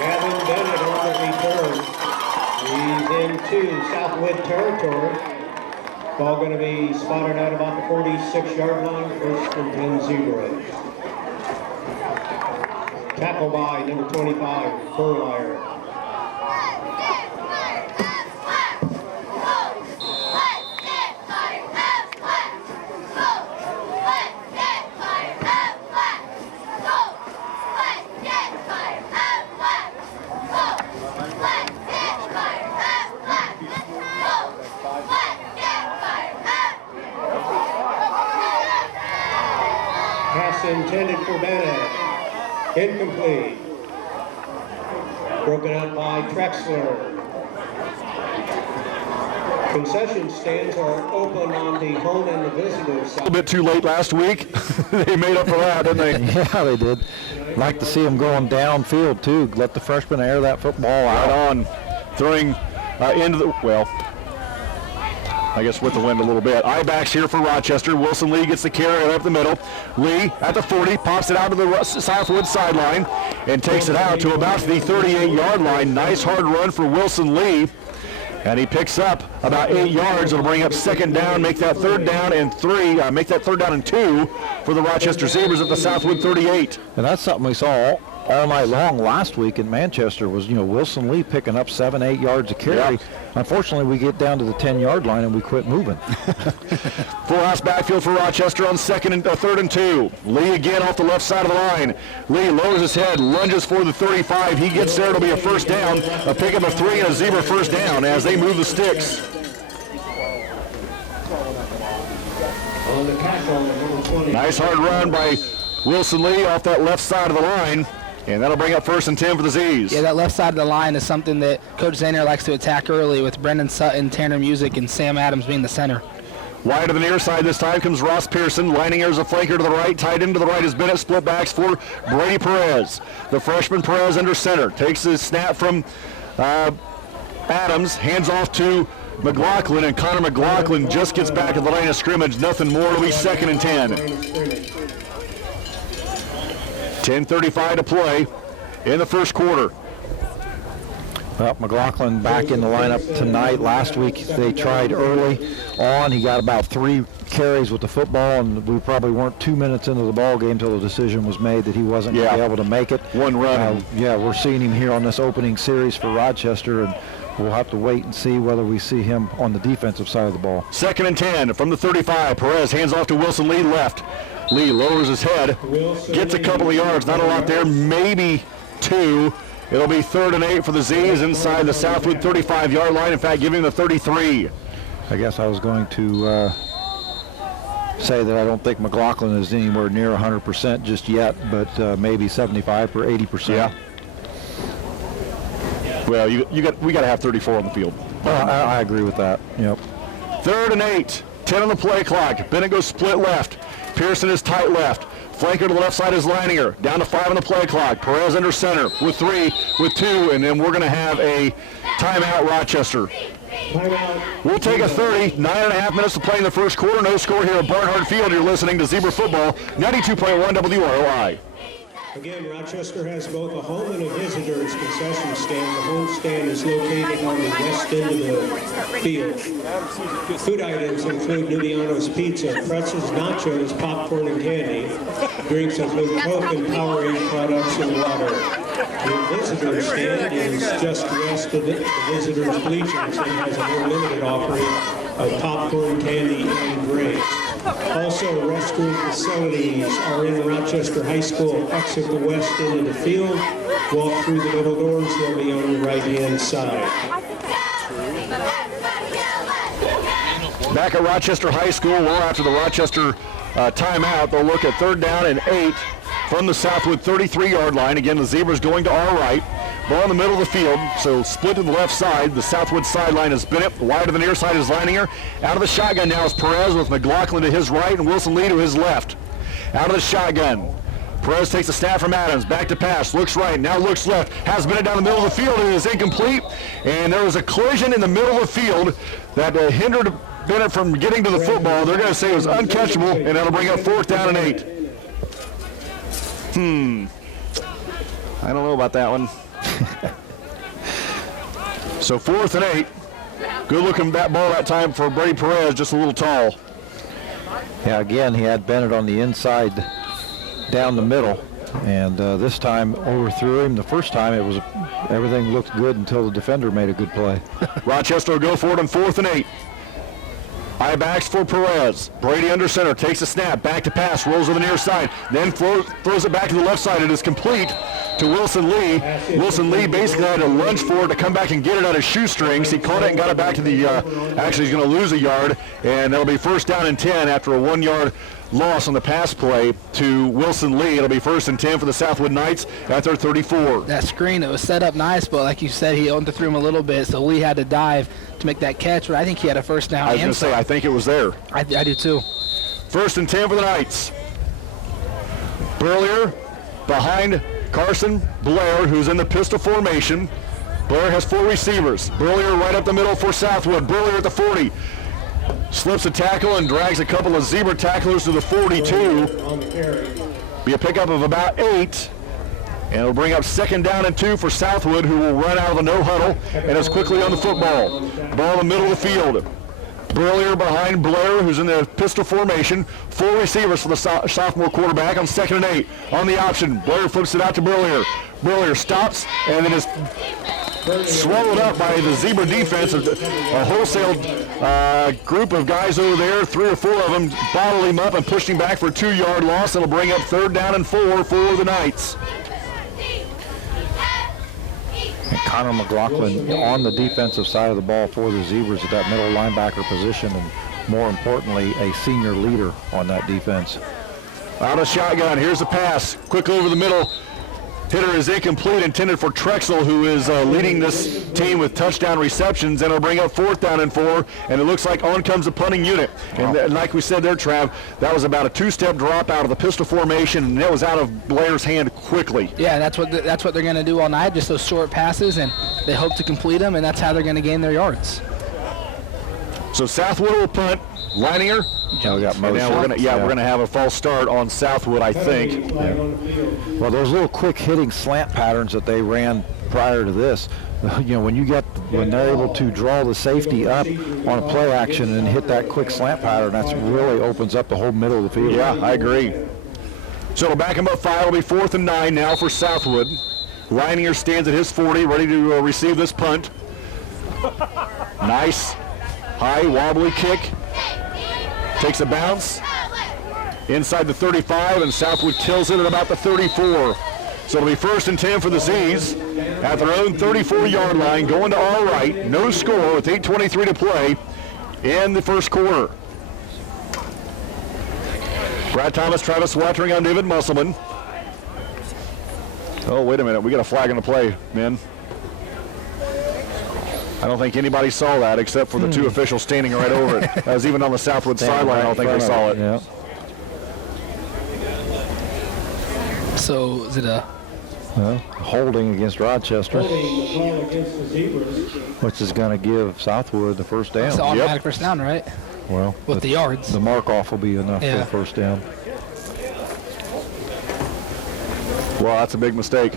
Gavin Bennett on the return. He's into Southwood territory. Ball going to be spotted out about the 46-yard line, 1st and 10 Zebras. Tackle by number 25, Furmeyer. Pass intended for Bennett. Incomplete. Broken out by Trexler. Concession stands are open on the home and the visitor side. A little bit too late last week. They made up for that, didn't they? Yeah, they did. Like to see them going downfield, too. Let the freshman air that football out. Right on. Throwing into the, well, I guess with the wind a little bit. I-backs here for Rochester. Wilson Lee gets the carry right up the middle. Lee at the 40, pops it out to the Southwood sideline and takes it out to about the 38-yard line. Nice hard run for Wilson Lee. And he picks up about 8 yards. It'll bring up 2nd down, make that 3rd down and 3, make that 3rd down and 2 for the Rochester Zebras at the Southwood 38. And that's something we saw all night long last week in Manchester was, Wilson Lee picking up 7, 8 yards a carry. Yep. Unfortunately, we get down to the 10-yard line and we quit moving. Full house backfield for Rochester on 3rd and 2. Lee again off the left side of the line. Lee lowers his head, lunges for the 35. He gets there. It'll be a 1st down, a pickup of 3 and a Zebra 1st down as they move the sticks. Nice hard run by Wilson Lee off that left side of the line. And that'll bring up 1st and 10 for the Z's. Yeah, that left side of the line is something that Coach Zahner likes to attack early with Brendan Sutton, Tanner Music, and Sam Adams being the center. Wide to the near side this time comes Ross Pearson. Lining as a flanker to the right. Tight end to the right is Bennett. Split backs for Brady Perez. The freshman Perez under center. Takes his snap from Adams. Hands off to McLaughlin, and Connor McLaughlin just gets back at the line of scrimmage. Nothing more. It'll be 2nd and 10. 10:35 to play in the 1st quarter. Well, McLaughlin back in the lineup tonight. Last week they tried early on. He got about 3 carries with the football, and we probably weren't 2 minutes into the ball game until the decision was made that he wasn't going to be able to make it. One run. Yeah, we're seeing him here on this opening series for Rochester, and we'll have to wait and see whether we see him on the defensive side of the ball. 2nd and 10 from the 35. Perez hands off to Wilson Lee left. Lee lowers his head, gets a couple of yards, not a lot there, maybe 2. It'll be 3rd and 8 for the Z's inside the Southwood 35-yard line. In fact, giving the 33. I guess I was going to say that I don't think McLaughlin is anywhere near 100% just yet, but maybe 75 or 80%. Yeah. Well, we got to have 34 on the field. I agree with that. Yep. 3rd and 8, 10 on the play clock. Bennett goes split left. Pearson is tight left. Flanker to the left side is Leininger. Down to 5 on the play clock. Perez under center with 3, with 2, and then we're going to have a timeout, Rochester. We'll take a 30, 9.5 minutes to play in the 1st quarter. No score here at Barnhart Field. You're listening to Zebra Football, 92.1 WROI. Again, Rochester has both a home and a visitor's concession stand. The home stand is located on the west end of the field. Food items include Nubiano's Pizza, pretzels, nachos, popcorn, and candy. Drinks include Coke and Powerade products and water. The visitor's stand is just west of the visitor's bleachers and has a more limited offering of popcorn, candy, and drinks. Also, restroom facilities are in Rochester High School. Exit the west end of the field. Walk through the middle doors. They'll be on the right-hand side. Back at Rochester High School, well, after the Rochester timeout, they'll look at 3rd down and 8 from the Southwood 33-yard line. Again, the Zebras going to our right. Ball in the middle of the field, so split to the left side. The Southwood sideline is Bennett. Wide to the near side is Leininger. Out of the shotgun now is Perez with McLaughlin to his right and Wilson Lee to his left. Out of the shotgun. Perez takes a snap from Adams. Back to pass. Looks right. Now looks left. Has Bennett down the middle of the field. It is incomplete. And there was a collision in the middle of the field that hindered Bennett from getting to the football. They're going to say it was uncatchable, and that'll bring up 4th down and 8. I don't know about that one. So 4th and 8. Good looking that ball that time for Brady Perez, just a little tall. Yeah, again, he had Bennett on the inside down the middle, and this time overthrew him. The first time everything looked good until the defender made a good play. Rochester will go for it on 4th and 8. High backs for Perez. Brady under center, takes a snap, back to pass, rolls to the near side, then throws it back to the left side. It is complete to Wilson Lee. Wilson Lee basically had to lunge for it to come back and get it out of shoestrings. He caught it and got it back to the, actually he's going to lose a yard, and that'll be 1st down and 10 after a 1-yard loss on the pass play to Wilson Lee. It'll be 1st and 10 for the Southwood Knights at their 34. That screen, it was set up nice, but like you said, he underthrew him a little bit, so Lee had to dive to make that catch, but I think he had a 1st down. I was going to say, I think it was there. I do too. 1st and 10 for the Knights. Burlier behind Carson Blair, who's in the pistol formation. Blair has 4 receivers. Burlier right up the middle for Southwood. Burlier at the 40. Slips a tackle and drags a couple of zebra tacklers to the 42. Be a pickup of about 8. And it'll bring up 2nd down and 2 for Southwood, who will run out of the no huddle and is quickly on the football. Ball in the middle of the field. Burlier behind Blair, who's in the pistol formation. 4 receivers for the sophomore quarterback on 2nd and 8. On the option, Blair flips it out to Burlier. Burlier stops and then is swallowed up by the zebra defense. A wholesale group of guys over there, 3 or 4 of them, bottled him up and pushed him back for a 2-yard loss. It'll bring up 3rd down and 4 for the Knights. And Connor McLaughlin on the defensive side of the ball for the Zebras at that middle linebacker position, and more importantly, a senior leader on that defense. Out of shotgun, here's the pass, quick over the middle. Hitter is incomplete, intended for Trexel, who is leading this team with touchdown receptions, and it'll bring up 4th down and 4, and it looks like on comes the punting unit. And like we said there, Trav, that was about a 2-step drop out of the pistol formation, and it was out of Blair's hand quickly. Yeah, that's what they're going to do all night, just those short passes, and they hope to complete them, and that's how they're going to gain their yards. So Southwood will punt. Leininger. Now we got And now we're gonna have a false start on Southwood, I think. Yeah. Well, those little quick hitting slant patterns that they ran prior to this, you know, when they're able to draw the safety up on a play action and hit that quick slant pattern, that's really opens up the whole middle of the field. Yeah, I agree. So it'll back him up 5. It'll be 4th and 9 now for Southwood. Leininger stands at his 40, ready to receive this punt. Nice high wobbly kick. Takes a bounce inside the 35, and Southwood kills it at about the 34. So it'll be 1st and 10 for the Z's at their own 34-yard line, going to all right. No score with 8:23 to play in the first quarter. Brad Thomas, Travis Watering on David Musselman. Oh, wait a minute. We got a flag on the play, men. I don't think anybody saw that except for the 2 officials standing right over it. That was even on the Southwood sideline. I don't think they saw it. Yeah. So is it a holding against Rochester, Holding against the Zebras. which is going to give Southwood the 1st down. it's an automatic 1st down, right? Well, With the yards. the mark off will be enough Yeah. for the 1st down. Well, that's a big mistake.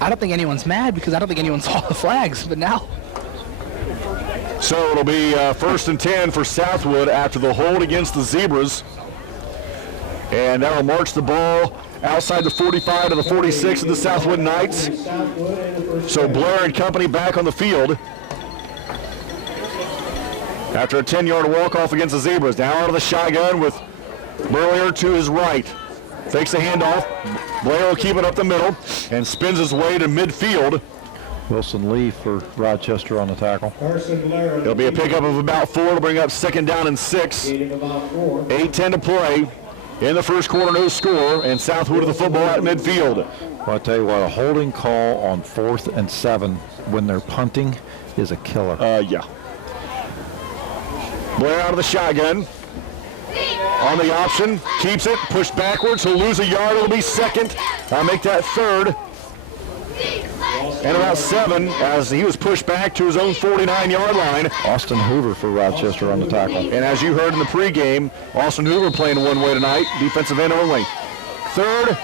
I don't think anyone's mad because I don't think anyone saw the flags, but now. So it'll be 1st and 10 for Southwood after the hold against the Zebras. And that'll march the ball outside the 45 to the 46 of the Southwood Knights. So Blair and company back on the field after a 10-yard walk-off against the Zebras. Now out of the shotgun with Burlier to his right. Fakes a handoff. Blair will keep it up the middle and spins his way to midfield. Wilson Lee for Rochester on the tackle. It'll be a pickup of about 4 to bring up 2nd down and 6. 8:10 to play in the first quarter, no score, and Southwood with the football at midfield. Well, I tell you what, a holding call on 4th and 7 when they're punting is a killer. Yeah. Blair out of the shotgun. On the option, keeps it, pushed backwards, he'll lose a yard, it'll be 2nd. I'll make that 3rd. And about 7 as he was pushed back to his own 49-yard line. Austin Hoover for Rochester on the tackle. And as you heard in the pregame, Austin Hoover playing one way tonight, defensive end only. 3rd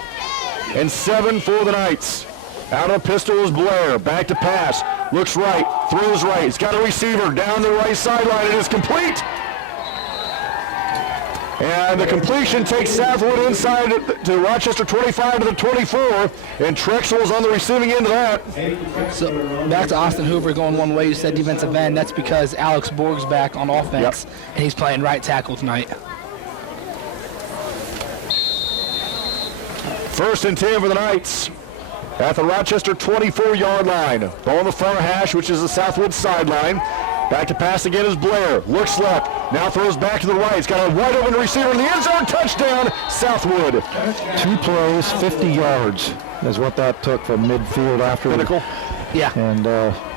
and 7 for the Knights. Out of the pistol is Blair, back to pass. looks right, throws right. He's got a receiver down the right sideline. It is complete. And the completion takes Southwood inside to Rochester 25 to the 24, and Trexler's on the receiving end of that. So back to Austin Hoover going one way. You said defensive end. That's because Alex Borg's back on offense, and he's playing right tackle tonight. 1st and 10 for the Knights at the Rochester 24-yard line. Ball on the far hash, which is the Southwood sideline. Back to pass again is Blair. Looks left. Now throws back to the right. He's got a wide open receiver in the end zone. Touchdown, Southwood. 2 plays, 50 yards is what that took from midfield after. Pinnacle. Yeah. And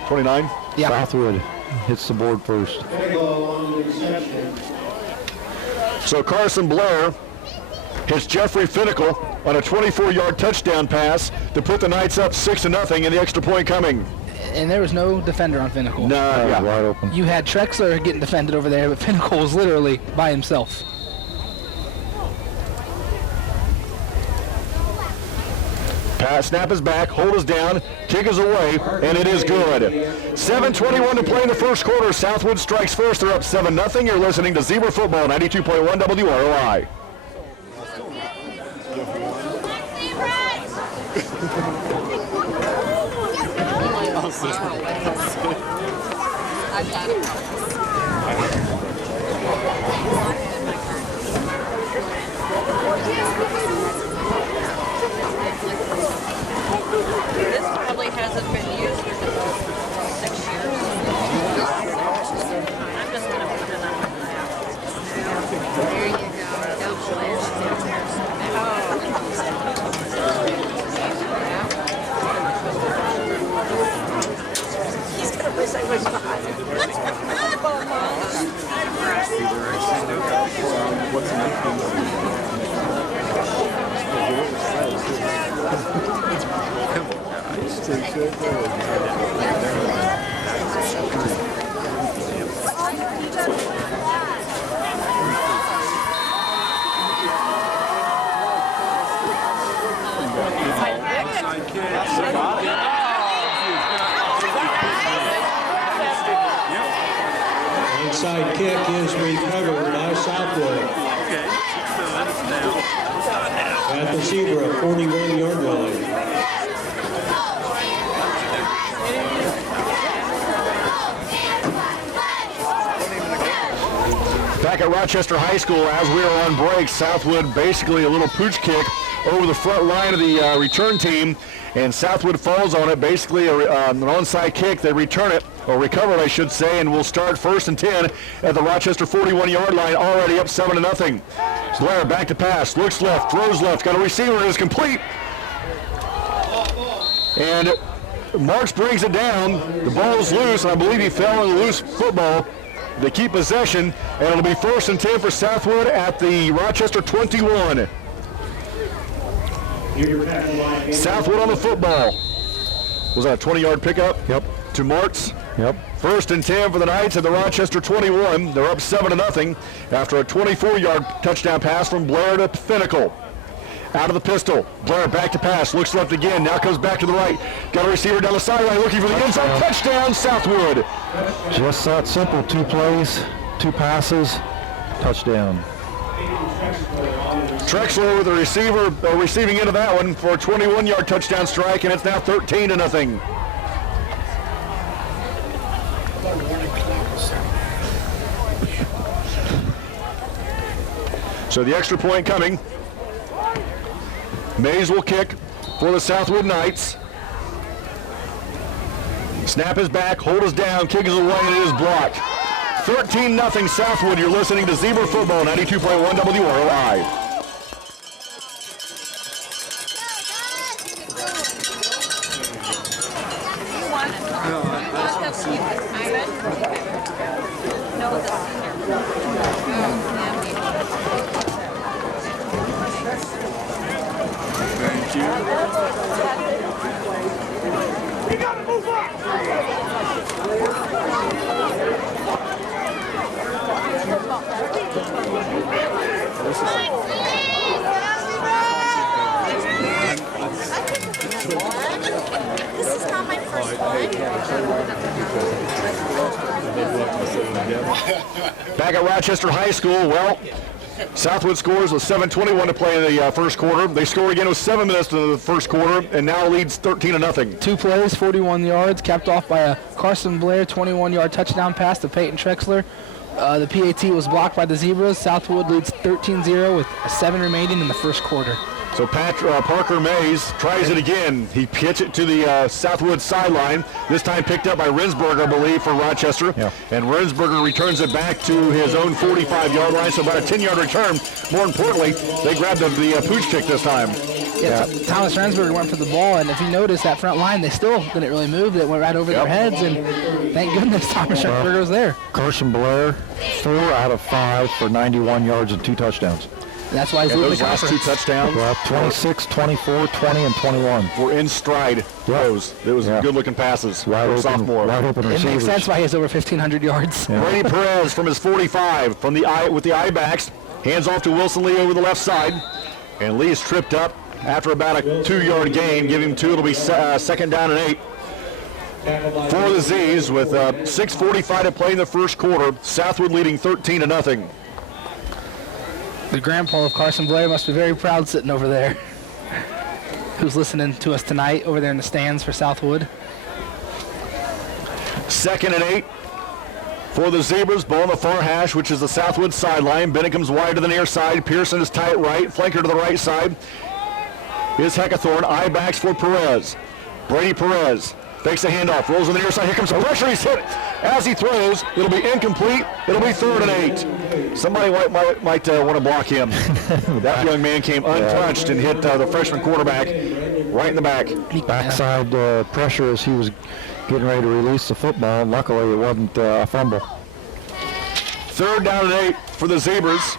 29. Yeah. Southwood hits the board first. So Carson Blair hits Jeffrey Finnicle on a 24-yard touchdown pass to put the Knights up 6-0, and the extra point coming. And there was no defender on Finnicle. No, yeah. Wide open. You had Trexler getting defended over there, but Finnicle was literally by himself. Pass snap is back, hold is down, kick is away, and it is good. 7:21 to play in the first quarter. Southwood strikes first. They're up 7-0. You're listening to Zebra Football, 92.1 WROI. This probably hasn't been used for the last 6 years. I'm just going to put it on the map. There you go. Don't He's going to wish I was behind Onside kick is recovered by Southwood. At the Zebra 41-yard line. Back at Rochester High School, as we are on break, Southwood basically a little pooch kick over the front line of the return team, and Southwood falls on it, basically an onside kick. They return it, or recover it, I should say, and we'll start 1st and 10 at the Rochester 41-yard line, already up 7-0. Blair back to pass, looks left, throws left, got a receiver, it is complete. And Marks brings it down, the ball is loose, and I believe he fell on the loose football. They keep possession, and it'll be 1st and 10 for Southwood at the Rochester 21. Southwood on the football. Was that a 20-yard pickup? Yep. To Martz. Yep. 1st and 10 for the Knights at the Rochester 21. They're up 7-0 after a 24-yard touchdown pass from Blair to Finnicle. Out of the pistol. Blair back to pass. Looks left again. Now comes back to the right. Got a receiver down the sideline looking for the end zone. Touchdown, Southwood. Just that simple. 2 plays, 2 passes, touchdown. Trexler with the receiver receiving into that one for a 21-yard touchdown strike, and it's now 13-0. So the extra point coming. Mays will kick for the Southwood Knights. Snap is back, hold is down, kick is away, and it is blocked. 13-0 Southwood. You're listening to Zebra Football, 92.1 WROI. Thank you. We gotta move up. This is not my first one. Back at Rochester High School, well, Southwood scores with 7:21 to play in the first quarter. They score again with 7 minutes to the first quarter, and now leads 13-0. 2 plays, 41 yards, capped off by a Carson Blair 21-yard touchdown pass to Peyton Trexler. The PAT was blocked by the Zebras. Southwood leads 13-0 with 7 remaining in the first quarter. So Parker Mays tries it again. He hits it to the Southwood sideline. This time picked up by Rensberger, I believe, for Rochester. Yeah. And Rensberger returns it back to his own 45-yard line, so about a 10-yard return. More importantly, they grabbed the pooch kick this time. Yeah, Thomas Rensberger went for the ball, and if you notice that front line, they still didn't really move. It went right over their heads, and thank goodness Thomas Rensberger was there. Carson Blair, 4 out of 5 for 91 yards and 2 touchdowns. That's why he's leading the those last 2 conference. touchdowns. Well, 26, 24, 20, and 21. Were in stride throws. It was good-looking passes for a sophomore. Wide open It receivers. makes sense why he has over 1,500 yards. Brady Perez from his 45 with the eye backs. Hands off to Wilson Lee over the left side. And Lee is tripped up after about a 2-yard gain. Give him 2. It'll be second down and 8. For the Z's with 6:45 to play in the first quarter. Southwood leading 13-0. The grandpa of Carson Blair must be very proud sitting over there. Who's listening to us tonight over there in the stands for Southwood. Second and 8 for the Zebras. Ball on the far hash, which is the Southwood sideline. Bennett comes wide to the near side. Pearson is tight right. Flanker to the right side is Heckathorn. Eye backs for Perez. Brady Perez fakes a handoff. Rolls on the near side. Here comes the pressure. He's hit as he throws. It'll be incomplete. It'll be 3rd and 8. Somebody might want to block him. That young man came untouched and hit the freshman quarterback right in the back. Backside pressure as he was getting ready to release the football. Luckily, it wasn't a fumble. 3rd down and 8 for the Zebras.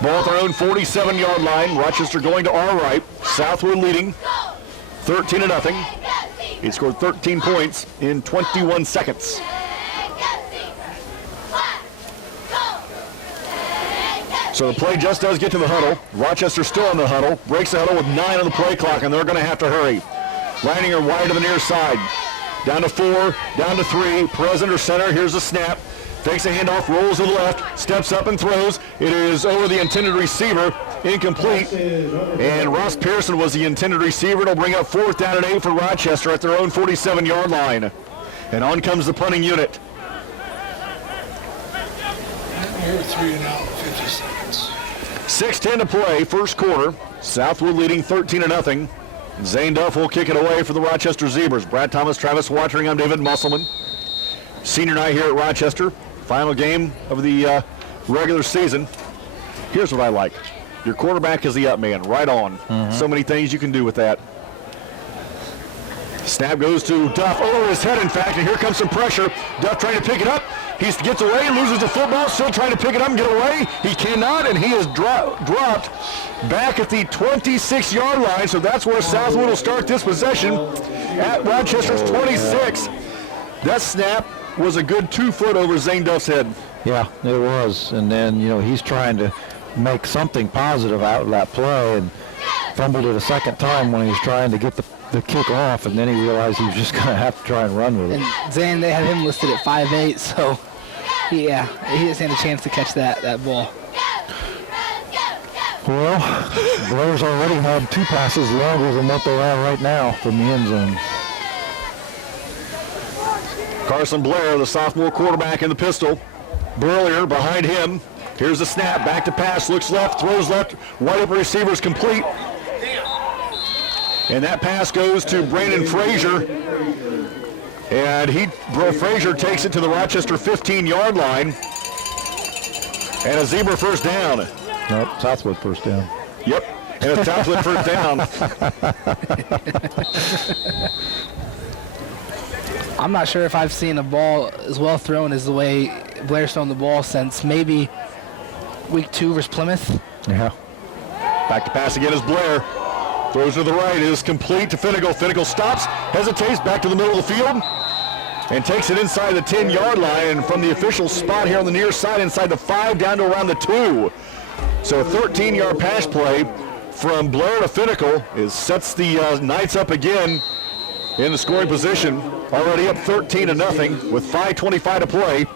Ball at their own 47-yard line. Rochester going to our right. Southwood leading 13-0. He scored 13 points in 21 seconds. So the play just does get to the huddle. Rochester still in the huddle. Breaks the huddle with 9 on the play clock, and they're going to have to hurry. Leininger wide to the near side. Down to 4, down to 3. Perez under center. Here's the snap. Fakes a handoff, rolls to the left, steps up and throws. It is over the intended receiver. Incomplete. And Ross Pearson was the intended receiver. It'll bring up 4th down and 8 for Rochester at their own 47-yard line. And on comes the punting unit. We're 3 and out, 50 seconds. 6:10 to play, first quarter. Southwood leading 13-0. Zane Duff will kick it away for the Rochester Zebras. Brad Thomas, Travis Watering, I'm David Musselman. Senior night here at Rochester. Final game of the regular season. Here's what I like. Your quarterback is the up man, right on. So many things you can do with that. Snap goes to Duff over his head, in fact, and here comes some pressure. Duff trying to pick it up. He gets away, loses the football, still trying to pick it up and get away. He cannot, and he is dropped back at the 26-yard line, so that's where Southwood will start this possession at Rochester's 26. That snap was a good 2 foot over Zane Duff's head. Yeah, it was. And then, he's trying to make something positive out of that play and fumbled it a second time when he was trying to get the kick off, and then he realized he was just going to have to try and run with it. And Zane, they had him listed at 5'8", so he just had a chance to catch that ball. Well, Blair's already had 2 passes longer than what they have right now from the end zone. Carson Blair, the sophomore quarterback in the pistol. Burlier behind him. Here's the snap, back to pass, looks left, throws left, wide open receivers complete. And that pass goes to Brandon Frazier. And Frazier takes it to the Rochester 15-yard line. And a Zebra first down. Nope, Southwood first down. Yep, and a Southwood first down. I'm not sure if I've seen a ball as well thrown as the way Blair's thrown the ball since maybe week 2 versus Plymouth. Yeah. Back to pass again is Blair. Throws to the right, it is complete to Finnegal. Finnegal stops, hesitates, back to the middle of the field, and takes it inside the 10-yard line, and from the official spot here on the near side, inside the 5, down to around the 2. So a 13-yard pass play from Blair to Finnegal sets the Knights up again in the scoring position. Already up 13-0 with 5:25 to play.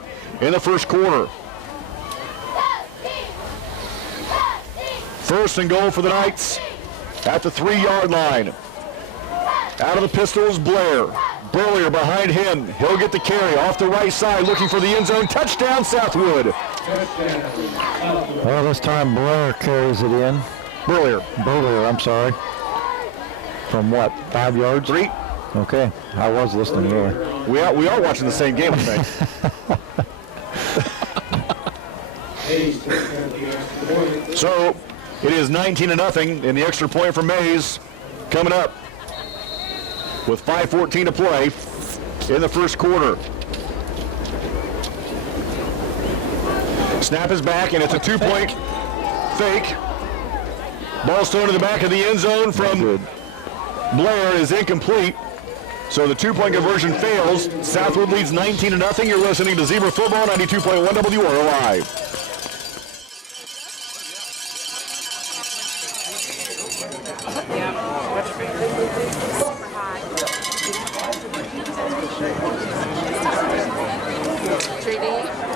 in the first quarter. First and goal for the Knights at the 3-yard line. Out of the pistol is Blair. Burlier behind him. He'll get the carry off the right side, looking for the end zone. Touchdown, Southwood. Well, this time Blair carries it in. Burlier. I'm sorry. From what, 5 yards? 3. Okay, I was listening there. We are watching the same game, I think. So it is 19-0, and the extra point for Mays coming up with 5:14 to play in the first quarter. Snap is back, and it's a 2-point fake. Ball's thrown to the back of the end zone from Blair is incomplete. So the 2-point conversion fails. Southwood leads 19-0. You're listening to Zebra Football, 92.1 WROI.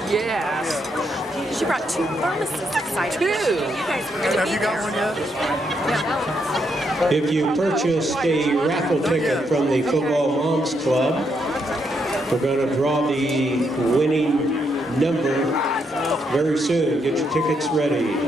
Yes. She brought 2 thermoses inside. 2? You guys were going to Have be you got there. one yet? If you purchased a raffle ticket from the Football Moms Club, we're going to draw the winning number very soon. Get your tickets ready.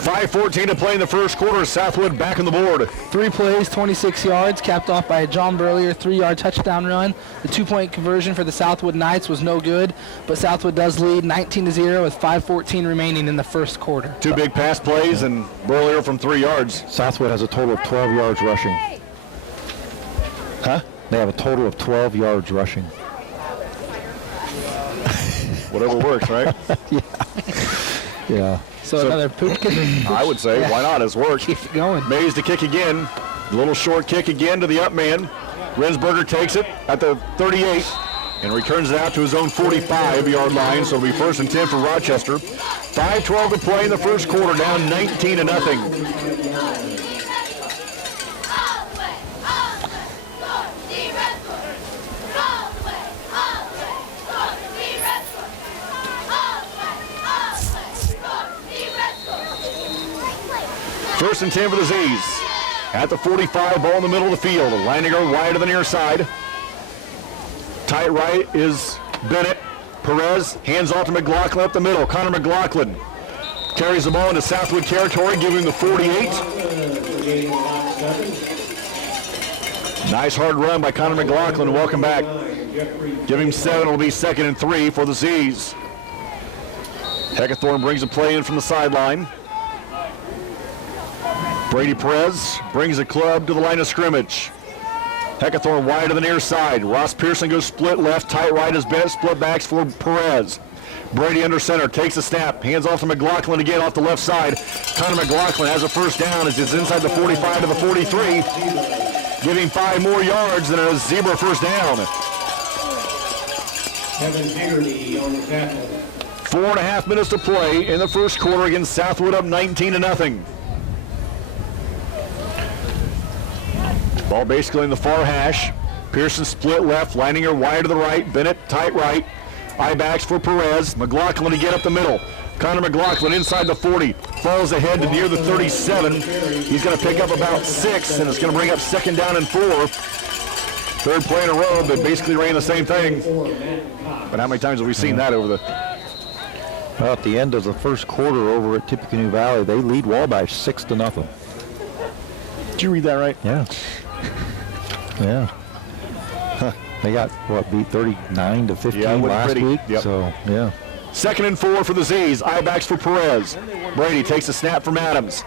5:14 to play in the first quarter. Southwood back on the board. 3 plays, 26 yards, capped off by a John Burlier 3-yard touchdown run. The 2-point conversion for the Southwood Knights was no good, but Southwood does lead 19-0 with 5:14 remaining in the first quarter. 2 big pass plays and Burlier from 3 yards. Southwood has a total of 12 yards rushing. Huh? They have a total of 12 yards rushing. Whatever works, right? Yeah. So another poop kick. I would say, why not? It's worked. Keep it going. Mays to kick again. A little short kick again to the up man. Rensberger takes it at the 38 and returns it out to his own 45-yard line. So it'll be 1st and 10 for Rochester. 5:12 to play in the first quarter, down 19-0. First and 10 for the Z's. At the 45, ball in the middle of the field. Lining her wide to the near side. Tight right is Bennett. Perez hands off to McLaughlin up the middle. Connor McLaughlin carries the ball into Southwood territory, giving him the 48. Nice hard run by Connor McLaughlin. Welcome back. Give him 7. It'll be 2nd and 3 for the Z's. Heckathorn brings a play in from the sideline. Brady Perez brings the club to the line of scrimmage. Heckathorn wide to the near side. Ross Pearson goes split left. Tight right is Bennett. Split backs for Perez. Brady under center. Takes a snap. Hands off to McLaughlin again off the left side. Connor McLaughlin has a first down as it's inside the 45 to the 43. Giving 5 more yards than a Zebra first down. Kevin Haggerty on the tackle. 4.5 minutes to play in the first quarter against Southwood, up 19-0. Ball basically in the far hash. Pearson split left, lining her wide to the right. Bennett tight right. I-backs for Perez. McLaughlin to get up the middle. Connor McLaughlin inside the 40. Falls ahead to near the 37. He's going to pick up about 6, and it's going to bring up 2nd down and 4. 3rd play in a row, but basically ran the same thing. But how many times have we seen that over the... Well, at the end of the first quarter over at Tippecanoe Valley, they lead Wabash 6-0. Did you read that right? Yeah. Yeah. Huh. They got, what, beat 39-15 Yeah, it wasn't last pretty. week? Yep. So, yeah. 2nd and 4 for the Z's. I-backs for Perez. Brady takes a snap from Adams.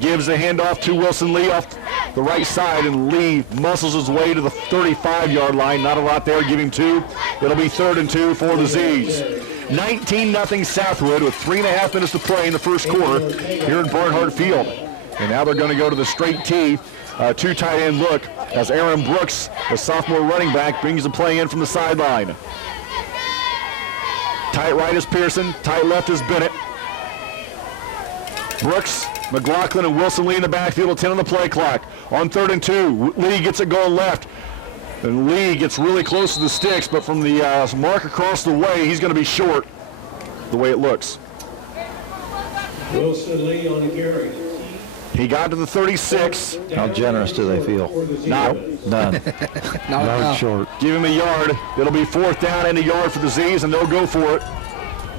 Gives the handoff to Wilson Lee off the right side, and Lee muscles his way to the 35-yard line. Not a lot there. Give him 2. It'll be 3rd and 2 for the Z's. 19-0 Southwood with 3.5 minutes to play in the first quarter here at Barnhart Field. And now they're going to go to the straight T, 2 tight end look as Aaron Brooks, the sophomore running back, brings the play in from the sideline. Tight right is Pearson, tight left is Bennett. Brooks, McLaughlin, and Wilson Lee in the backfield with 10 on the play clock. On 3rd and 2, Lee gets it going left. And Lee gets really close to the sticks, but from the mark across the way, he's going to be short the way it looks. Wilson Lee on the carry. He got to the 36. How generous do they feel? Nope. None. No short. Give him a yard. It'll be 4th down and a yard for the Z's, and they'll go for it.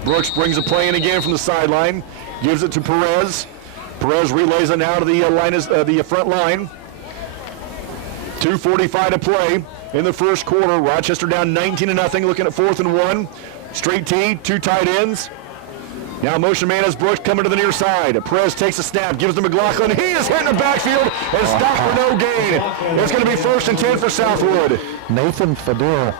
Brooks brings a play in again from the sideline, gives it to Perez. Perez relays it now to the front line. 2:45 to play in the first quarter. Rochester down 19-0, looking at 4th and 1. Straight T, 2 tight ends. Now motion man is Brooks coming to the near side. Perez takes a snap, gives to McLaughlin. He is hitting the backfield and stopped for no gain. It's going to be 1st and 10 for Southwood. Nathan Fadil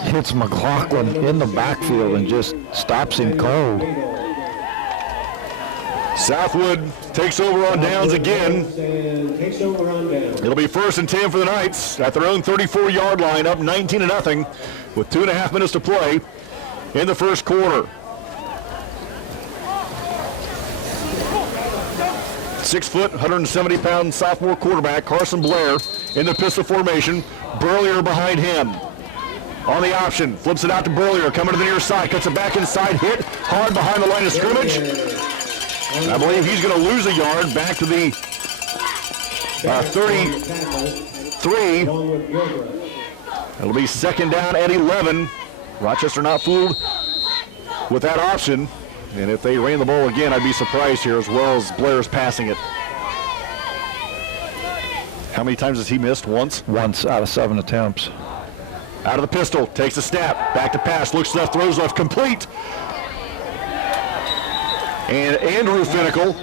hits McLaughlin in the backfield and just stops him cold. Southwood takes over on downs again. Takes over on downs. It'll be 1st and 10 for the Knights at their own 34-yard line, up 19-0 with 2.5 minutes to play in the first quarter. 6 foot, 170-pound sophomore quarterback Carson Blair in the pistol formation. Burlier behind him. On the option, flips it out to Burlier, coming to the near side, cuts it back inside, hit hard behind the line of scrimmage. I believe he's going to lose a yard back to the 33. It'll be 2nd down and 11. Rochester not fooled with that option. And if they ran the ball again, I'd be surprised here, as well as Blair's passing it. How many times has he missed? Once? Once out of 7 attempts. Out of the pistol, takes a snap, back to pass, looks left, throws left, complete. And Andrew Finnicle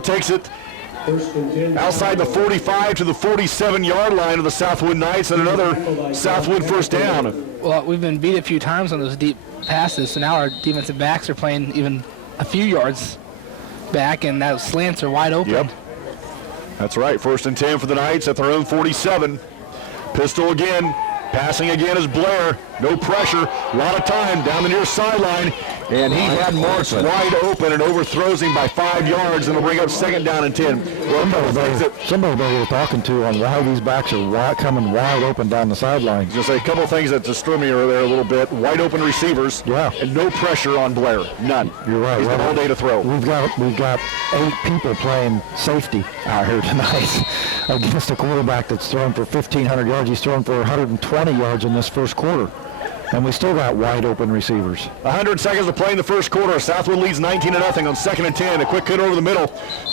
takes it outside the 45 to the 47-yard line of the Southwood Knights, and another Southwood 1st down. Well, we've been beat a few times on those deep passes, so now our defensive backs are playing even a few yards back, and those slants are wide open. Yep. That's right. 1st and 10 for the Knights at their own 47. Pistol again. Passing again is Blair. No pressure. A lot of time down the near sideline. And he had Marks wide open and overthrows him by 5 yards, and it'll bring up 2nd down and 10. Somebody they were talking to on why these backs are coming wide open down the sideline. Just a couple of things that disturbed me there a little bit. Wide open receivers. Yeah. And no pressure on Blair. None. You're right. He's got all day to throw. We've got 8 people playing safety out here tonight against a quarterback that's throwing for 1,500 yards. He's throwing for 120 yards in this first quarter. And we still got wide open receivers. 100 seconds to play in the first quarter. Southwood leads 19-0 on 2nd and 10. A quick hit over the middle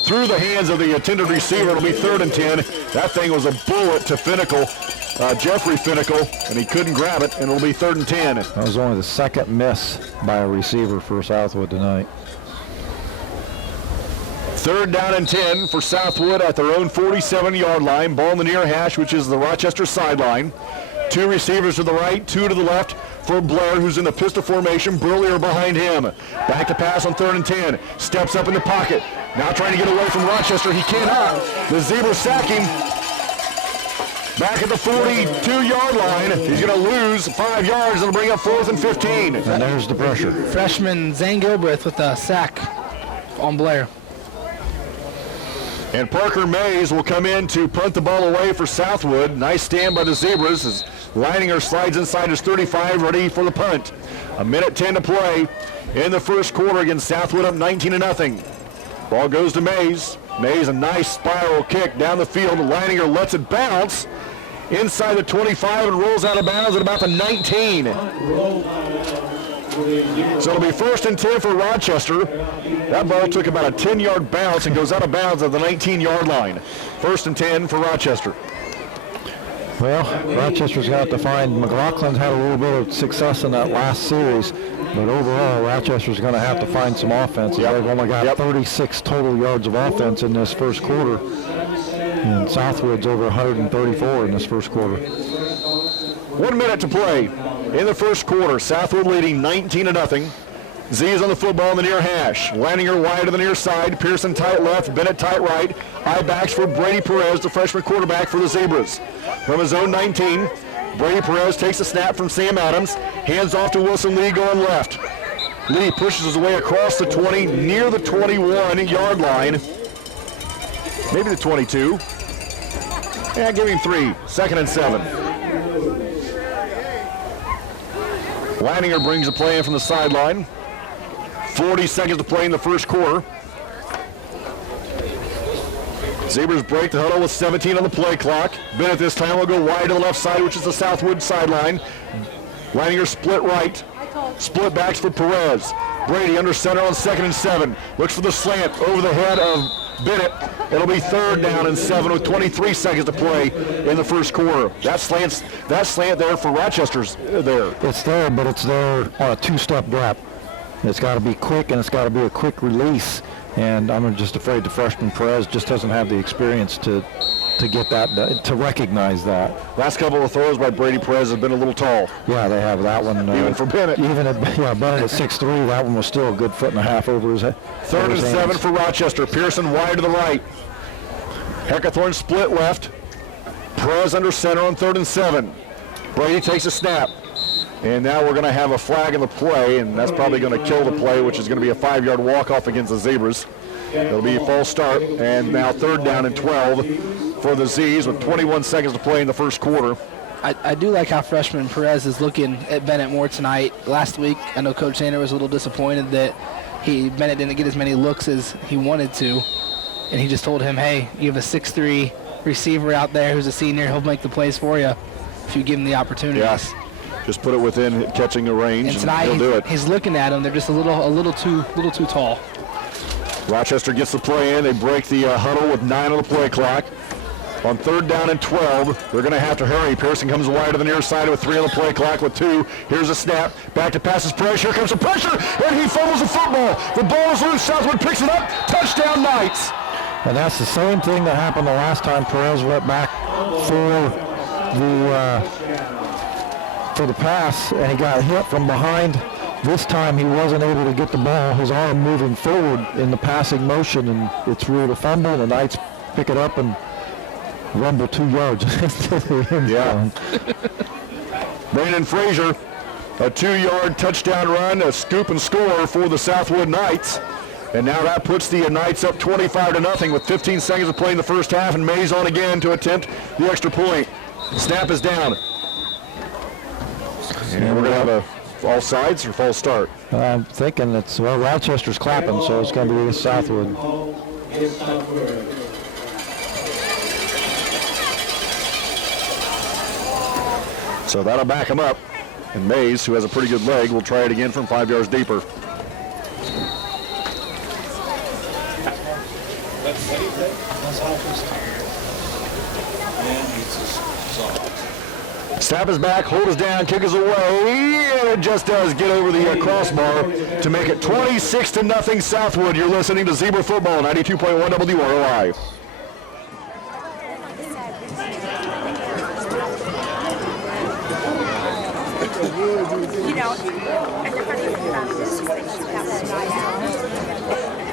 through the hands of the intended receiver. It'll be 3rd and 10. That thing was a bullet to Finnicle, Jeffrey Finnicle, and he couldn't grab it, and it'll be 3rd and 10. That was only the 2nd miss by a receiver for Southwood tonight. 3rd down and 10 for Southwood at their own 47-yard line. Ball in the near hash, which is the Rochester sideline. 2 receivers to the right, 2 to the left for Blair, who's in the pistol formation. Burlier behind him. Back to pass on 3rd and 10. Steps up in the pocket. Now trying to get away from Rochester. He cannot. The Zebras sack him. Back at the 42-yard line. He's going to lose 5 yards. It'll bring up 4th and 15. And there's the pressure. Freshman Zane Gilbreth with a sack on Blair. And Parker Mays will come in to punt the ball away for Southwood. Nice stand by the Zebras as Leininger slides inside his 35, ready for the punt. 1:10 to play in the first quarter against Southwood, up 19-0. Ball goes to Mays. Mays, a nice spiral kick down the field. Leininger lets it bounce inside the 25 and rolls out of bounds at about the 19. So it'll be 1st and 10 for Rochester. That ball took about a 10-yard bounce and goes out of bounds at the 19-yard line. 1st and 10 for Rochester. Well, Rochester's got to find, McLaughlin's had a little bit of success in that last series, but overall, Rochester's going to have to find some offense. They've only got 36 total yards of offense in this first quarter, and Southwood's over 134 in this first quarter. 1 minute to play in the first quarter. Southwood leading 19-0. Z is on the football in the near hash. Leininger wide to the near side. Pearson tight left. Bennett tight right. High backs for Brady Perez, the freshman quarterback for the Zebras. From his own 19, Brady Perez takes a snap from Sam Adams. Hands off to Wilson Lee going left. Lee pushes his way across the 20, near the 21-yard line. Maybe the 22. Yeah, give him 3. 2nd and 7. Leininger brings the play in from the sideline. 40 seconds to play in the first quarter. Zebras break the huddle with 17 on the play clock. Bennett this time will go wide to the left side, which is the Southwood sideline. Leininger split right. Split backs for Perez. Brady under center on 2nd and 7. Looks for the slant over the head of Bennett. It'll be 3rd down and 7 with 23 seconds to play in the first quarter. That slant there for Rochester's there. It's there, but it's there on a 2-step drop. It's got to be quick, and it's got to be a quick release. And I'm just afraid the freshman Perez just doesn't have the experience to get that, to recognize that. Last couple of throws by Brady Perez have been a little tall. Yeah, they have that one. Even for Bennett. Bennett at 6'3", that one was still a good 1.5 foot over his head. 3rd and 7 for Rochester. Pearson wide to the right. Heckathorn split left. Perez under center on 3rd and 7. Brady takes a snap. And now we're going to have a flag in the play, and that's probably going to kill the play, which is going to be a 5-yard walk-off against the Zebras. It'll be a false start, and now 3rd down and 12 for the Z's with 21 seconds to play in the first quarter. I do like how freshman Perez is looking at Bennett more tonight. Last week, I know Coach Sander was a little disappointed that Bennett didn't get as many looks as he wanted to, and he just told him, hey, you have a 6'3" receiver out there who's a senior. He'll make the plays for you if you give him the opportunities. Yeah. Just put it within catching a range, and tonight he'll do it. He's looking at them. They're just a little too tall. Rochester gets the play in. They break the huddle with 9 on the play clock. On 3rd down and 12, they're going to have to hurry. Pearson comes wide to the near side with 3 on the play clock with 2. Here's a snap. Back to passes pressure. Here comes the pressure, and he fumbles the football. The ball is loose. Southwood picks it up. Touchdown Knights. And that's the same thing that happened the last time Perez went back for the pass, and he got hit from behind. This time he wasn't able to get the ball, his arm moving forward in the passing motion, and it's ruled a fumble. The Knights pick it up and rumble 2 yards into the end zone. Brandon Frazier, a 2-yard touchdown run, a scoop and score for the Southwood Knights. And now that puts the Knights up 25-0 with 15 seconds to play in the first half, and Mays on again to attempt the extra point. Snap is down. And we're going to have a all sides or false start? I'm thinking it's, well, Rochester's clapping, so it's going to be against Southwood. So that'll back him up. And Mays, who has a pretty good leg, will try it again from 5 yards deeper. Snap is back, hold is down, kick is away, and it just does get over the crossbar to make it 26-0 Southwood. You're listening to Zebra Football, 92.1 WROI. You know, everybody around this thinks you have that guy out.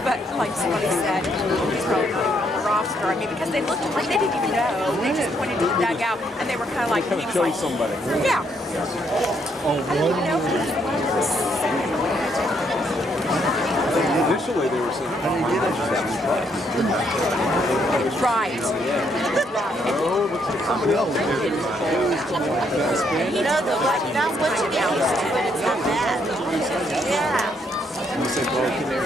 But like somebody said, he's probably not on the roster. I mean, because they looked like they didn't even know. They just pointed to the dugout, and they were kind of like, he was like, somebody. Yeah. I don't even know if he was Initially, they were saying, how do you get into that? right. Somebody else. You know, not what you get used to, but it's not bad. Yeah. You say, well, can they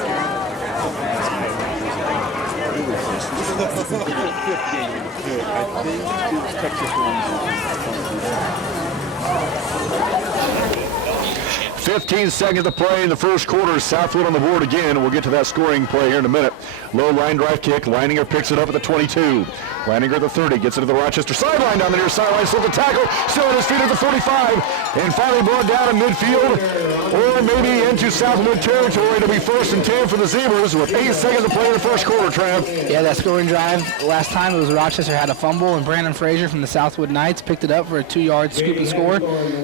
15 seconds to play in the first quarter. Southwood on the board again. We'll get to that scoring play here in a minute. Low line drive kick. Leininger picks it up at the 22. Leininger at the 30. Gets it to the Rochester sideline down the near sideline. Still the tackle. Still on his feet at the 45. And finally brought down in midfield. Or maybe into Southwood territory to be 1st and 10 for the Zebras with 8 seconds to play in the first quarter, Trav. Yeah, that scoring drive last time it was Rochester had a fumble, and Brandon Frazier from the Southwood Knights picked it up for a 2-yard scoop and score.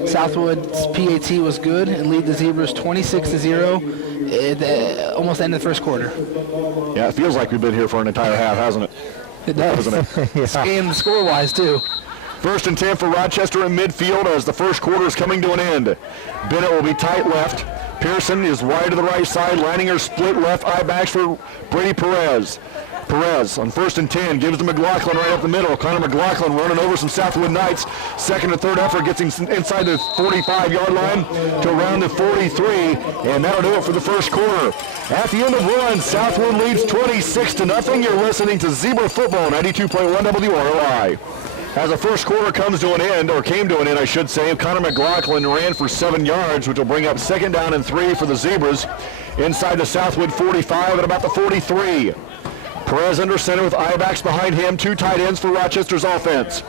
Southwood's PAT was good and lead the Zebras 26-0 at almost the end of the first quarter. Yeah, it feels like we've been here for an entire half, hasn't it? It does. Doesn't it? Yeah. And score-wise, too. 1st and 10 for Rochester in midfield as the first quarter is coming to an end. Bennett will be tight left. Pearson is wide to the right side. Leininger split left eye backs for Brady Perez. Perez on 1st and 10 gives to McLaughlin right up the middle. Connor McLaughlin running over some Southwood Knights. Second and third effort gets him inside the 45-yard line to around the 43, and that'll do it for the first quarter. At the end of one, Southwood leads 26-0. You're listening to Zebra Football, 92.1 WROI. As the first quarter comes to an end, or came to an end, I should say, Connor McLaughlin ran for 7 yards, which will bring up 2nd down and 3 for the Zebras inside the Southwood 45 at about the 43. Perez under center with I-backs behind him, 2 tight ends for Rochester's offense.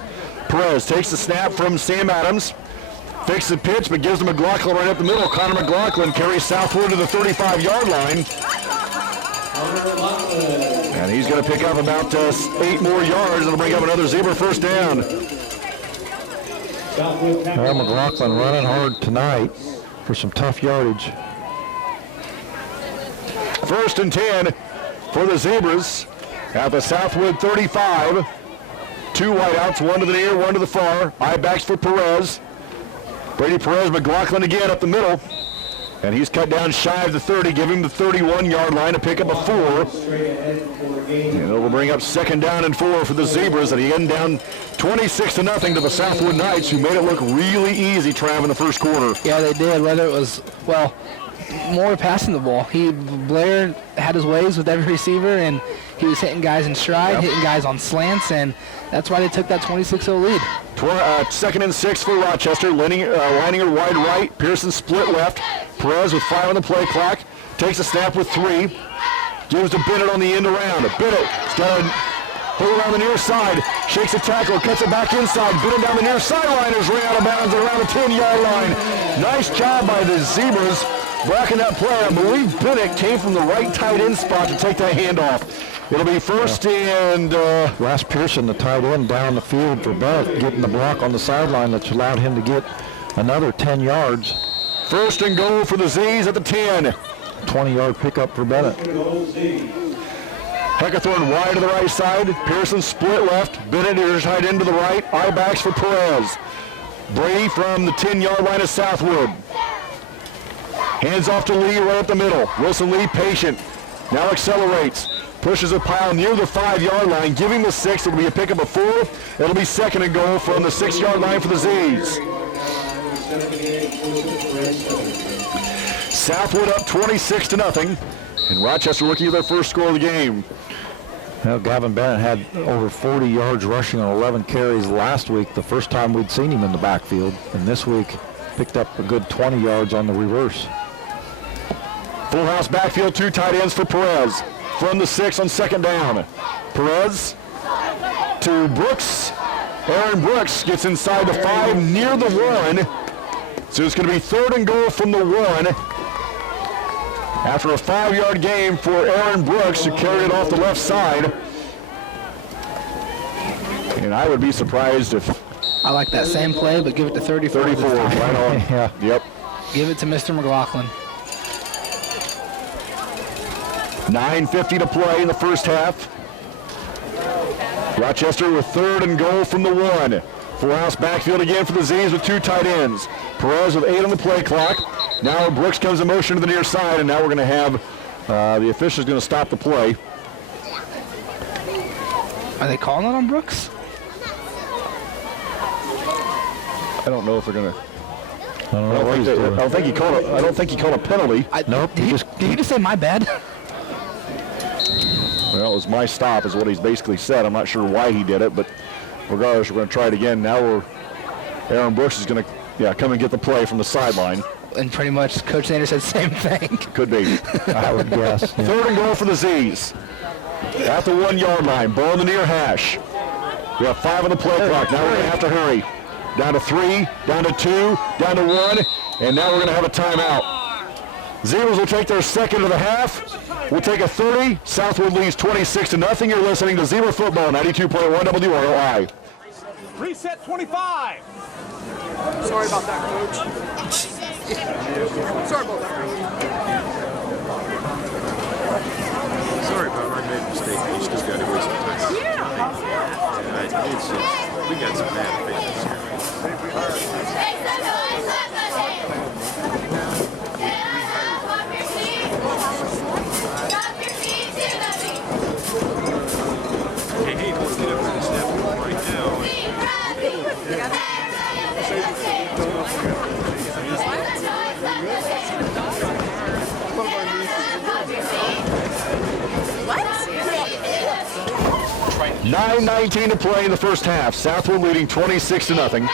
Perez takes the snap from Sam Adams, fakes the pitch, but gives to McLaughlin right up the middle. Connor McLaughlin carries Southwood to the 35-yard line. And he's going to pick up about 8 more yards. It'll bring up another Zebra first down. Well, McLaughlin running hard tonight for some tough yardage. 1st and 10 for the Zebras at the Southwood 35. 2 wideouts, 1 to the near, 1 to the far. I-backs for Perez. Brady Perez, McLaughlin again up the middle. And he's cut down shy of the 30, give him the 31-yard line to pick up a 4. And it'll bring up 2nd down and 4 for the Zebras, and he end down 26-0 to the Southwood Knights, who made it look really easy, Trav, in the first quarter. Yeah, they did, whether it was, well, more passing the ball. Blair had his ways with every receiver, and he was hitting guys in stride, hitting guys on slants, and that's why they took that 26-0 lead. 2nd and 6 for Rochester, Leininger wide right, Pearson split left. Perez with 5 on the play clock, takes a snap with 3, gives to Bennett on the end around. Bennett's got a hold around the near side, shakes a tackle, cuts it back inside. Bennett down the near sideliners, ran out of bounds at around the 10-yard line. Nice job by the Zebras blocking that play. I believe Bennett came from the right tight end spot to take that handoff. It'll be 1st and... Ross Pearson, the tight end, down the field for Bennett, getting the block on the sideline that's allowed him to get another 10 yards. 1st and goal for the Z's at the 10. 20-yard pickup for Bennett. Heckathorn wide to the right side. Pearson split left. Bennett is tight end to the right. I-backs for Perez. Brady from the 10-yard line of Southwood. Hands off to Lee right up the middle. Wilson Lee patient. Now accelerates. Pushes a pile near the 5-yard line. Giving the 6. It'll be a pickup of 4. It'll be 2nd and goal from the 6-yard line for the Z's. Southwood up 26-0. And Rochester looking at their first score of the game. Well, Gavin Bennett had over 40 yards rushing on 11 carries last week, the first time we'd seen him in the backfield. And this week picked up a good 20 yards on the reverse. Full house backfield, 2 tight ends for Perez. From the 6 on 2nd down. Perez to Brooks. Aaron Brooks gets inside the 5 near the 1. So it's going to be 3rd and goal from the 1. After a 5-yard gain for Aaron Brooks, who carried it off the left side. And I would be surprised if... I like that same play, but give it to 34. 34, right on. Yeah. Yep. Give it to Mr. McLaughlin. 9:50 to play in the first half. Rochester with 3rd and goal from the 1. Full house backfield again for the Z's with 2 tight ends. Perez with 8 on the play clock. Now Brooks comes in motion to the near side, and now we're going to have the official's going to stop the play. Are they calling it on Brooks? I don't know if they're going to. I don't know what he's doing. I don't think he called a penalty. Nope. Did he just say my bad? Well, it was my stop is what he's basically said. I'm not sure why he did it, but regardless, we're going to try it again. Now Aaron Brooks is going to come and get the play from the sideline. And pretty much Coach Sanders said the same thing. Could be. I would guess. Yeah. 3rd and goal for the Z's. At the 1-yard line, ball in the near hash. We have 5 on the play clock. Now we're going to have to hurry. Down to 3, down to 2, down to 1, and now we're going to have a timeout. Zebras will take their 2nd of the half. We'll take a 30. Southwood leads 26-0. You're listening to Zebra Football, 92.1 WROI. Reset 25. Sorry about that, Coach. Sorry about that, Coach. Sorry about I made a mistake. We just got to waste some time. Yeah, we got some bad fans here. 9:19 to play in the first half. Southwood leading 26-0.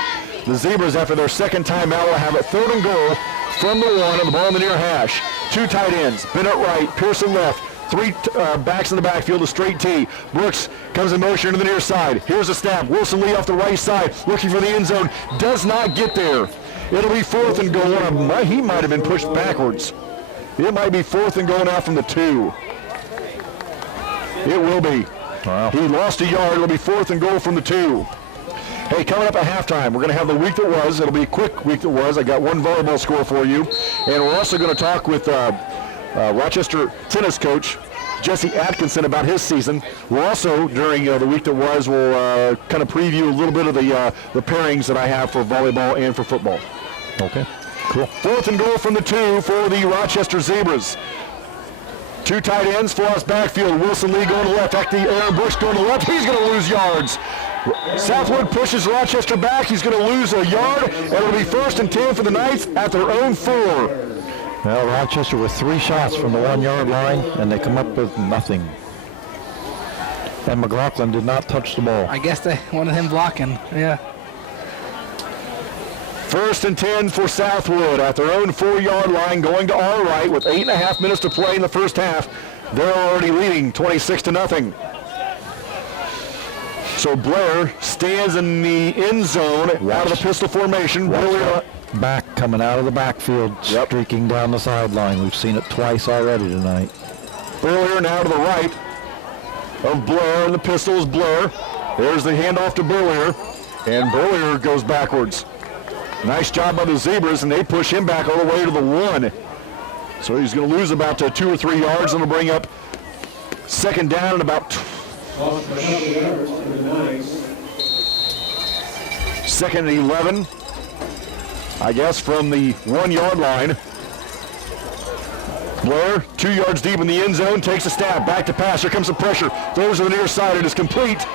The Zebras, after their second timeout, will have it 3rd and goal from the 1 and the ball in the near hash. 2 tight ends, Bennett right, Pearson left. 3 backs in the backfield, a straight T. Brooks comes in motion to the near side. Here's a snap. Wilson Lee off the right side, looking for the end zone. Does not get there. It'll be 4th and goal. He might have been pushed backwards. It might be 4th and goal now from the 2. It will be. Wow. He lost a yard. It'll be 4th and goal from the 2. Hey, coming up at halftime, we're going to have the week that was. It'll be a quick week that was. I got one volleyball score for you. And we're also going to talk with Rochester tennis coach Jesse Atkinson about his season. We'll also, during the week that was, we'll kind of preview a little bit of the pairings that I have for volleyball and for football. Okay, cool. 4th and goal from the 2 for the Rochester Zebras. 2 tight ends, full house backfield. Wilson Lee going to the left. Actually, Aaron Bush going to the left. He's going to lose yards. Southwood pushes Rochester back. He's going to lose a yard, and it'll be 1st and 10 for the Knights at their own 4. Well, Rochester with 3 shots from the 1-yard line, and they come up with nothing. And McLaughlin did not touch the ball. I guess they wanted him blocking. Yeah. 1st and 10 for Southwood at their own 4-yard line, going to our right with 8.5 minutes to play in the first half. They're already leading 26-0. So Blair stands in the end zone out of the pistol formation. Back coming out of the backfield, streaking down the sideline. We've seen it twice already tonight. Burlier now to the right of Blair, and the pistol is Blair. There's the handoff to Burlier, and Burlier goes backwards. Nice job by the Zebras, and they push him back all the way to the 1. So he's going to lose about 2 or 3 yards, and it'll bring up 2nd down and about 2nd and 11. I guess from the 1-yard line. Blair, 2 yards deep in the end zone, takes a stab, back to pass. Here comes the pressure. Throws to the near side. It is complete.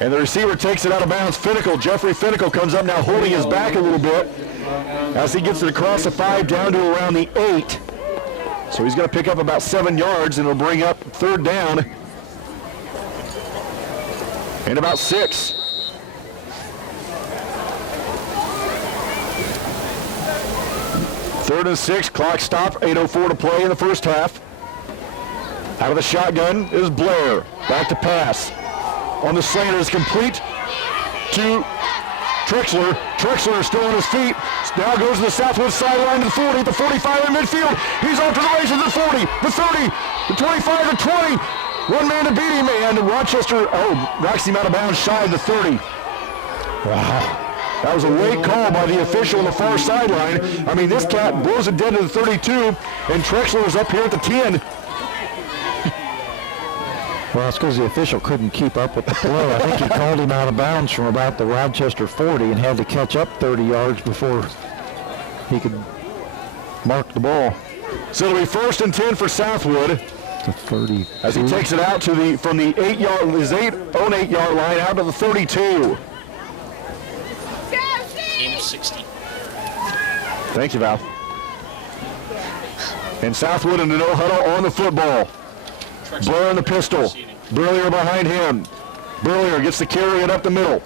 And the receiver takes it out of bounds. Jeffrey Finnicle comes up now, holding his back a little bit as he gets it across the 5 down to around the 8. So he's going to pick up about 7 yards, and it'll bring up 3rd down and about 6. Third and 6, clock stop, 8:04 to play in the first half. Out of the shotgun is Blair. Back to pass. On the slant is complete to Trexler. Trexler is still on his feet. Now goes to the Southwood sideline to the 40, the 45 in midfield. He's off to the races, the 40, the 30, the 25, the 20. One man to beat him, and Rochester, knocks him out of bounds shy of the 30. Wow. That was a late call by the official on the far sideline. I mean, this cat blows it dead to the 32, and Trexler is up here at the 10. Well, it's because the official couldn't keep up with the flow. I think he called him out of bounds from about the Rochester 40 and had to catch up 30 yards before he could mark the ball. So it'll be 1st and 10 for Southwood. The 30. As he takes it out to from the own 8-yard line out to the 32. Game of 60. Thank you, Val. And Southwood in the no huddle on the football. Blair in the pistol. Burlier behind him. Burlier gets the carry it up the middle.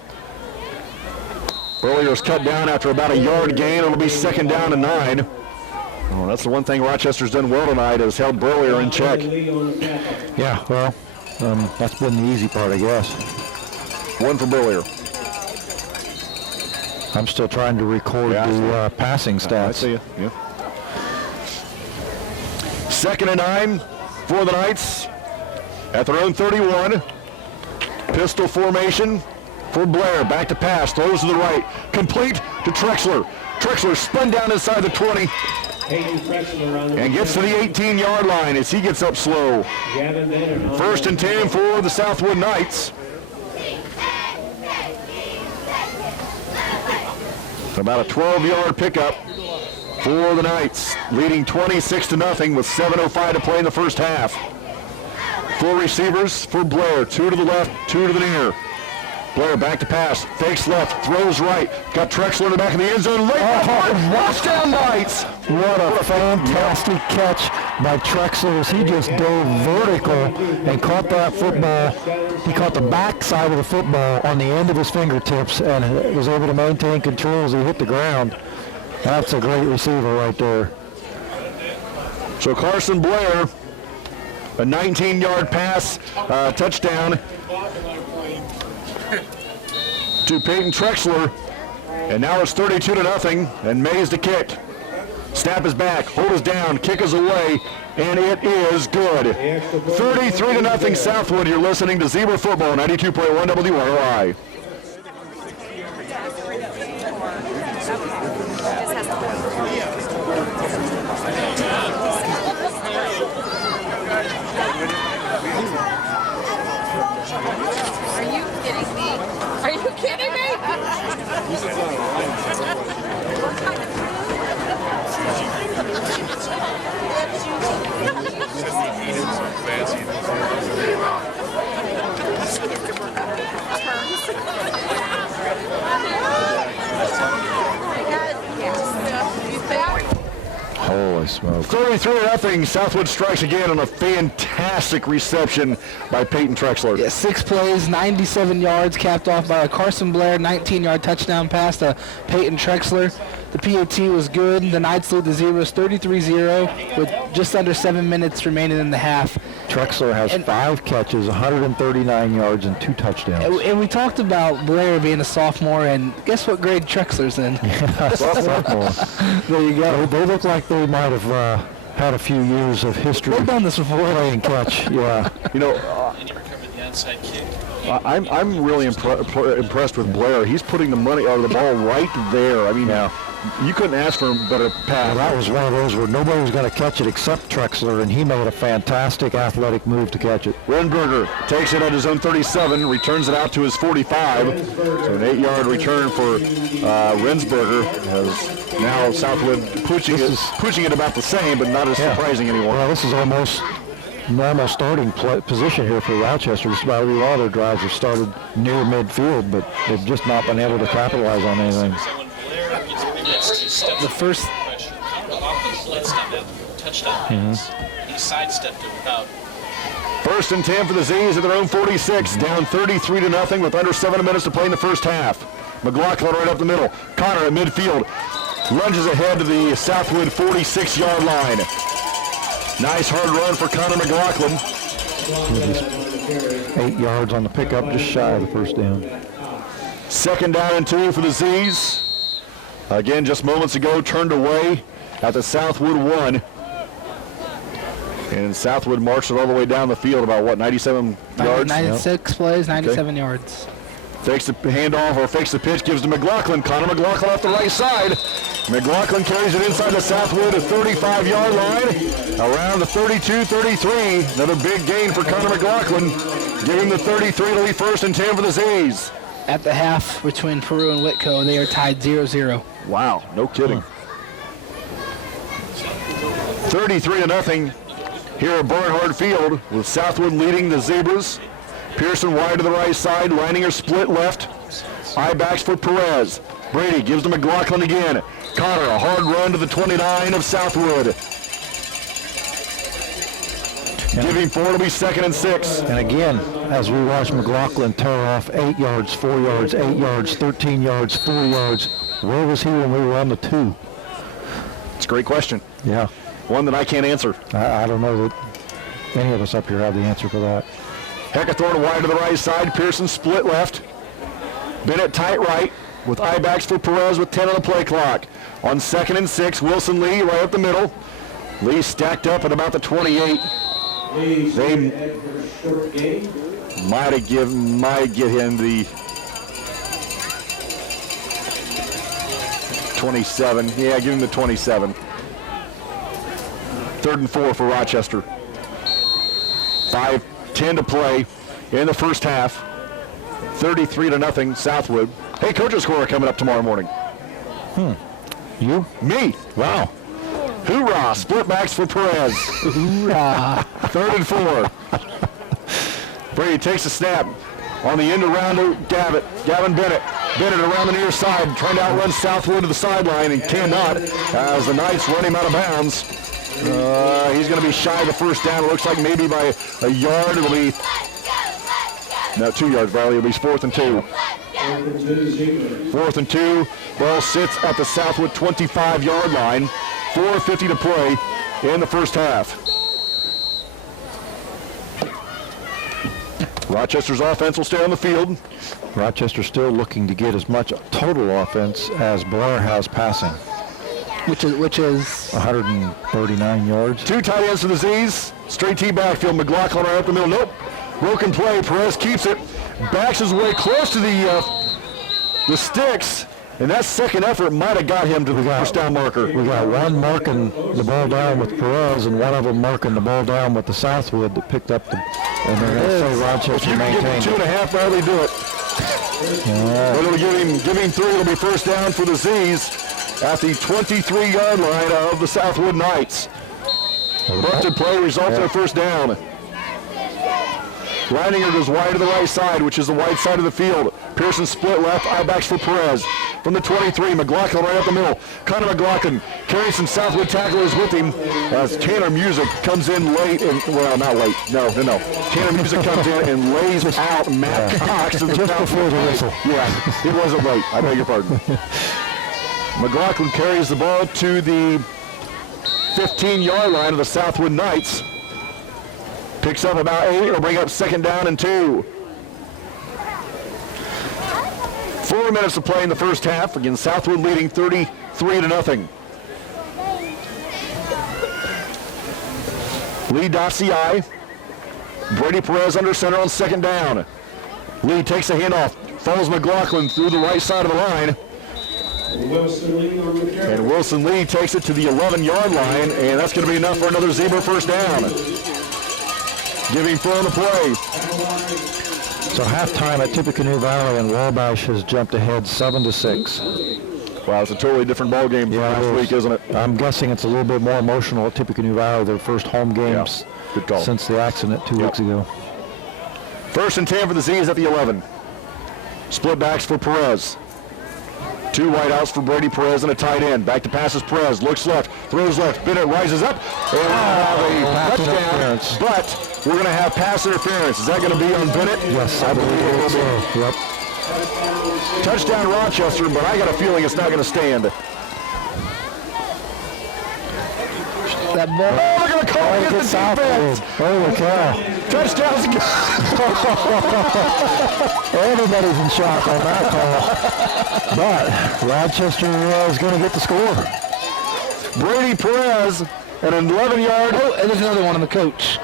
Burlier's cut down after about a yard gain. It'll be 2nd down and 9. Oh, that's the one thing Rochester's done well tonight, has held Burlier in check. Yeah, well, that's been the easy part, I guess. 1 for Burlier. I'm still trying to record the passing stats. I see you. Yeah. 2nd and 9 for the Knights at their own 31. Pistol formation for Blair. Back to pass. Throws to the right. Complete to Trexler. Trexler spun down inside the 20 and gets to the 18-yard line as he gets up slow. 1st and 10 for the Southwood Knights. About a 12-yard pickup for the Knights, leading 26-0 with 7:05 to play in the first half. 4 receivers for Blair, 2 to the left, 2 to the near. Blair back to pass, fakes left, throws right, got Trexler in the back of the end zone, late touchdown Knights! What a fantastic catch by Trexler as he just dove vertical and caught that football. He caught the back side of the football on the end of his fingertips and was able to maintain control as he hit the ground. That's a great receiver right there. So Carson Blair, a 19-yard pass, touchdown to Peyton Trexler. And now it's 32-0, and Mays to kick. Snap is back, hold is down, kick is away, and it is good. 33-0 Southwood. You're listening to Zebra Football, 92.1 WROI. Are you kidding me? Are you kidding me? Holy smoke. 33-0. Southwood strikes again on a fantastic reception by Peyton Trexler. Yeah, 6 plays, 97 yards, capped off by a Carson Blair 19-yard touchdown pass to Peyton Trexler. The PAT was good. The Knights lead the Zebras 33-0 with just under 7 minutes remaining in the half. Trexler has 5 catches, 139 yards, and 2 touchdowns. And we talked about Blair being a sophomore, and guess what grade Trexler's in? Sophomore. There you go. They look like they might have had a few years of history. They've done this before. Play and catch, yeah. You know, I'm really impressed with Blair. He's putting the ball right there. I mean, you couldn't ask for a better pass. Well, that was one of those where nobody was going to catch it except Trexler, and he made a fantastic athletic move to catch it. Renberger takes it at his own 37, returns it out to his 45. So an 8-yard return for Rensberger, as now Southwood pushing it about the same, but not as surprising anymore. Well, this is almost normal starting position here for Rochester. Just about every one of their drives have started near midfield, but they've just not been able to capitalize on anything. The first touchdown. He sidestepped it without. 1st and 10 for the Z's at their own 46, down 33-0 with under 7 minutes to play in the first half. McLaughlin right up the middle. Connor at midfield lunges ahead to the Southwood 46-yard line. Nice hard run for Connor McLaughlin. 8 yards on the pickup, just shy of the first down. 2nd down and 2 for the Z's. Again, just moments ago, turned away at the Southwood 1. And Southwood marched it all the way down the field, about, 97 yards? 96 plays, 97 yards. Fakes the handoff or fakes the pitch, gives to McLaughlin. Connor McLaughlin off the right side. McLaughlin carries it inside the Southwood 35-yard line, around the 32-33. Another big gain for Connor McLaughlin, giving the 33 to lead 1st and 10 for the Z's. At the half between Peru and Whitco, they are tied 0-0. Wow, no kidding. 33-0 here at Barnhart Field, with Southwood leading the Zebras. Pearson wide to the right side, Leininger split left. I-backs for Perez. Brady gives to McLaughlin again. Connor, a hard run to the 29 of Southwood. Giving 4 to be 2nd and 6. And again, as we watch McLaughlin tear off 8 yards, 4 yards, 8 yards, 13 yards, 4 yards, where was he when we were on the 2? It's a great question. Yeah. One that I can't answer. I don't know that any of us up here have the answer for that. Heckathorn wide to the right side. Pearson split left. Bennett tight right with I-backs for Perez with 10 on the play clock. On 2nd and 6, Wilson Lee right up the middle. Lee stacked up at about the 28. They might get him the 27. Yeah, give him the 27. 3rd and 4 for Rochester. 5:10 to play in the first half. 33-0 Southwood. Hey, coach's scorer coming up tomorrow morning. You? Me. Wow. Hoorah! Split backs for Perez. Hoorah. 3rd and 4. Brady takes a snap on the end around to Gavin Bennett. Bennett around the near side, trying to outrun Southwood to the sideline and cannot, as the Knights run him out of bounds. He's going to be shy of the first down. It looks like maybe by a yard. It'll be, no, 2 yards, Riley. It'll be 4th and 2. 4th and 2. Ball sits at the Southwood 25-yard line. 4:50 to play in the first half. Rochester's offense will stay on the field. Rochester still looking to get as much total offense as Blair has passing. Which is 139 yards. 2 tight ends for the Z's. Straight T backfield. McLaughlin right up the middle. Nope. Broken play. Perez keeps it. Backs his way close to the sticks. And that second effort might have got him to the first down marker. We got one marking the ball down with Perez and one of them marking the ball down with the Southwood that picked up the, and they're going to say Rochester maintained. 2.5, Bradley, do it. But it'll give him 3. It'll be first down for the Z's at the 23-yard line of the Southwood Knights. Busted play results in a first down. Leininger goes wide to the right side, which is the wide side of the field. Pearson split left, I-backs for Perez. From the 23, McLaughlin right up the middle. Connor McLaughlin carrying some Southwood tacklers with him as Tanner Music comes in late, and, well, not late, no. Tanner Music comes in and lays out Matt Cox. Just before the whistle. Yeah, it wasn't late, I beg your pardon. McLaughlin carries the ball to the 15-yard line of the Southwood Knights. Picks up about 8. It'll bring up second down and 2. 4 minutes to play in the first half. Again, Southwood leading 33-0. Lee Dossier. Brady Perez under center on second down. Lee takes a handoff. Follows McLaughlin through the right side of the line. And Wilson Lee takes it to the 11-yard line, and that's going to be enough for another Zebra first down. Giving full on the play. So halftime at Tippecanoe Valley, and Wabash has jumped ahead 7-6. Wow, it's a totally different ball game from last week, isn't it? I'm guessing it's a little bit more emotional at Tippecanoe Valley, their first home games good call. Since the accident 2 weeks ago. First and 10 for the Z's at the 11. Split backs for Perez. 2 wideouts for Brady Perez and a tight end. Back to passes Perez. Looks left. Throws left. Bennett rises up. And a touchdown. But we're going to have pass interference. Is that going to be on Bennett? Yes, I believe it will be. Yep. Touchdown Rochester, but I got a feeling it's not going to stand. that ball. Oh, they're going to call it against the defense. Holy cow. Touchdowns again. Everybody's in shock on that call. But Rochester is going to get the score. Brady Perez, an 11-yard. Oh, and there's another one on the coach.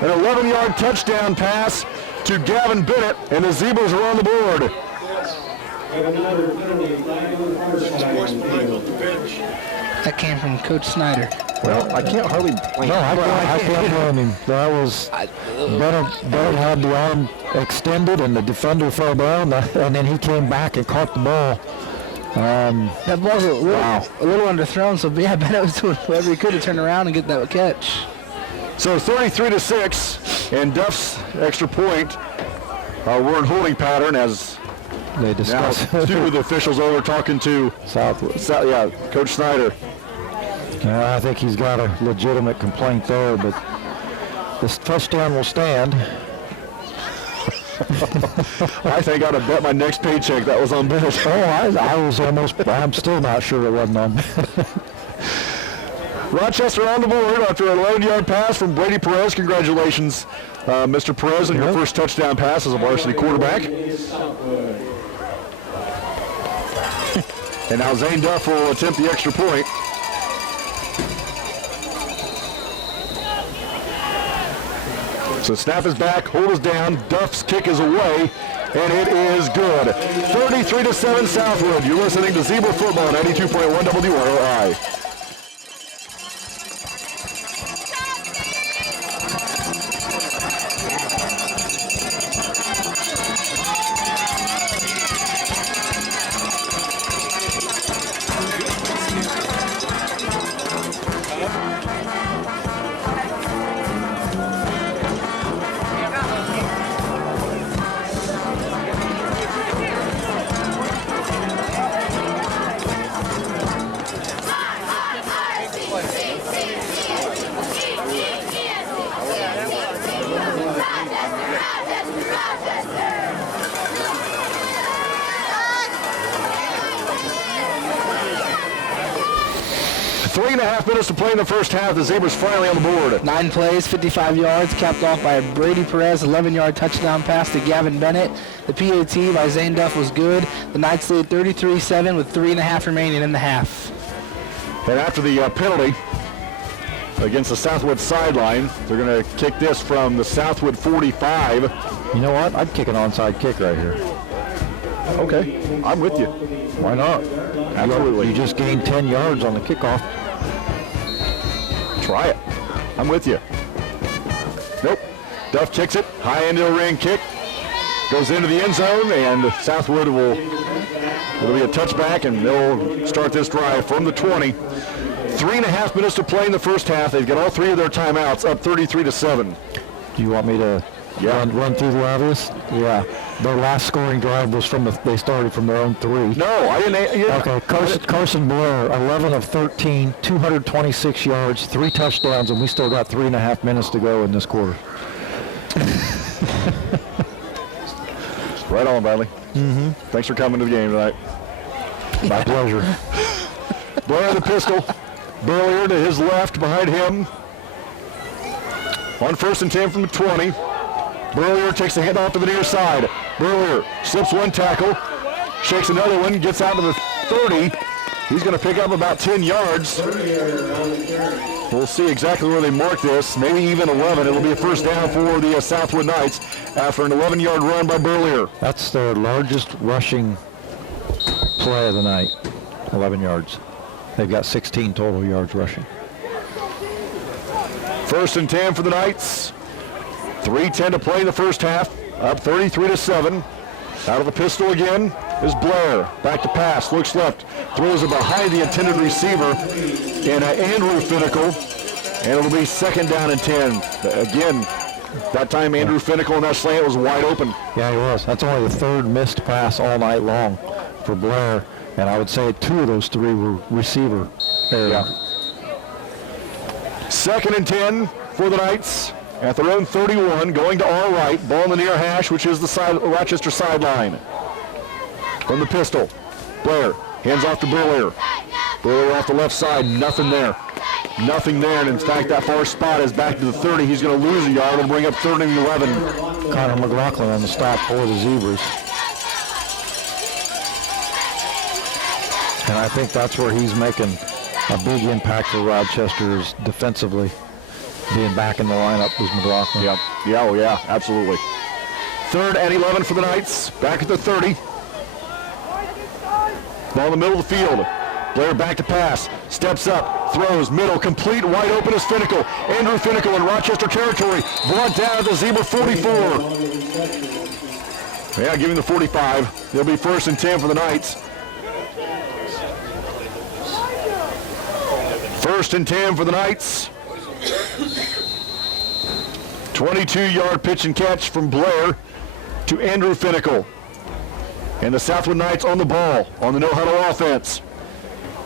An 11-yard touchdown pass to Gavin Bennett, and the Zebras are on the board. That came from Coach Snyder. Well, I can't hardly blame him. No, I can't blame him. That was Bennett had the arm extended, and the defender fell down, and then he came back and caught the ball. That ball's a little underthrown, so yeah, Bennett was doing whatever he could to turn around and get that catch. So 33-6, and Duff's extra point. We're in holding pattern as they discuss. Now, 2 of the officials over talking to Southwood. Coach Snyder. Yeah, I think he's got a legitimate complaint there, but this touchdown will stand. I think I'd have bet my next paycheck that was on Bennett. I'm still not sure it wasn't on. Rochester on the board after an 11-yard pass from Brady Perez. Congratulations, Mr. Perez, on your first touchdown pass as a varsity quarterback. And now Zane Duff will attempt the extra point. So snap is back, hold is down, Duff's kick is away, and it is good. 33-7 Southwood. You're listening to Zebra Football on 92.1 WROI. 3.5 minutes to play in the first half. The Zebras finally on the board. 9 plays, 55 yards, capped off by a Brady Perez 11-yard touchdown pass to Gavin Bennett. The PAT by Zane Duff was good. The Knights lead 33-7 with 3.5 remaining in the half. And after the penalty against the Southwood sideline, they're going to kick this from the Southwood 45. You know what? I'd kick an onside kick right here. Okay, I'm with you. Why not? Absolutely. You just gained 10 yards on the kickoff. Try it. I'm with you. Nope. Duff kicks it. High end of the ring kick. Goes into the end zone, and Southwood will, it'll be a touchback, and they'll start this drive from the 20. 3.5 minutes to play in the first half. They've got all 3 of their timeouts, up 33-7. Do you want me to run through the obvious? Yeah. Their last scoring drive was they started from their own 3. No, I didn't. Yeah. Okay, Carson Blair, 11 of 13, 226 yards, 3 touchdowns, and we still got 3.5 minutes to go in this quarter. Right on, Bradley. Mm-hmm. Thanks for coming to the game tonight. My pleasure. Blair the pistol. Burlier to his left, behind him. On 1st and 10 from the 20. Burlier takes the handoff to the near side. Burlier slips 1 tackle, shakes another one, gets out to the 30. He's going to pick up about 10 yards. We'll see exactly where they mark this, maybe even 11. It'll be a first down for the Southwood Knights after an 11-yard run by Burlier. That's their largest rushing play of the night, 11 yards. They've got 16 total yards rushing. 1st and 10 for the Knights. 3:10 to play in the first half, up 33-7. Out of the pistol again is Blair. Back to pass, looks left, throws it behind the intended receiver, and Andrew Finnicle, and it'll be 2nd down and 10. Again, that time Andrew Finnicle and that slant was wide open. Yeah, he was. That's only the 3rd missed pass all night long for Blair, and I would say 2 of those 3 were receiver error. Yeah. 2nd and 10 for the Knights. At their own 31, going to our right, ball in the near hash, which is the Rochester sideline. From the pistol, Blair hands off to Burlier. Burlier off the left side, nothing there. Nothing there, and in fact, that far spot is back to the 30. He's going to lose a yard and bring up 3rd and 11. Connor McLaughlin on the stop for the Zebras. And I think that's where he's making a big impact for Rochester is defensively. Being back in the lineup was McLaughlin. Yep. Yeah, oh yeah, absolutely. 3rd and 11 for the Knights. Back at the 30. Ball in the middle of the field. Blair back to pass. Steps up. Throws. Middle. Complete. Wide open is Finnicle. Andrew Finnicle in Rochester territory. Brought down at the Zebra 44. Yeah, give him the 45. It'll be 1st and 10 for the Knights. 1st and 10 for the Knights. 22-yard pitch and catch from Blair to Andrew Finnicle. And the Southwood Knights on the ball on the no-huddle offense.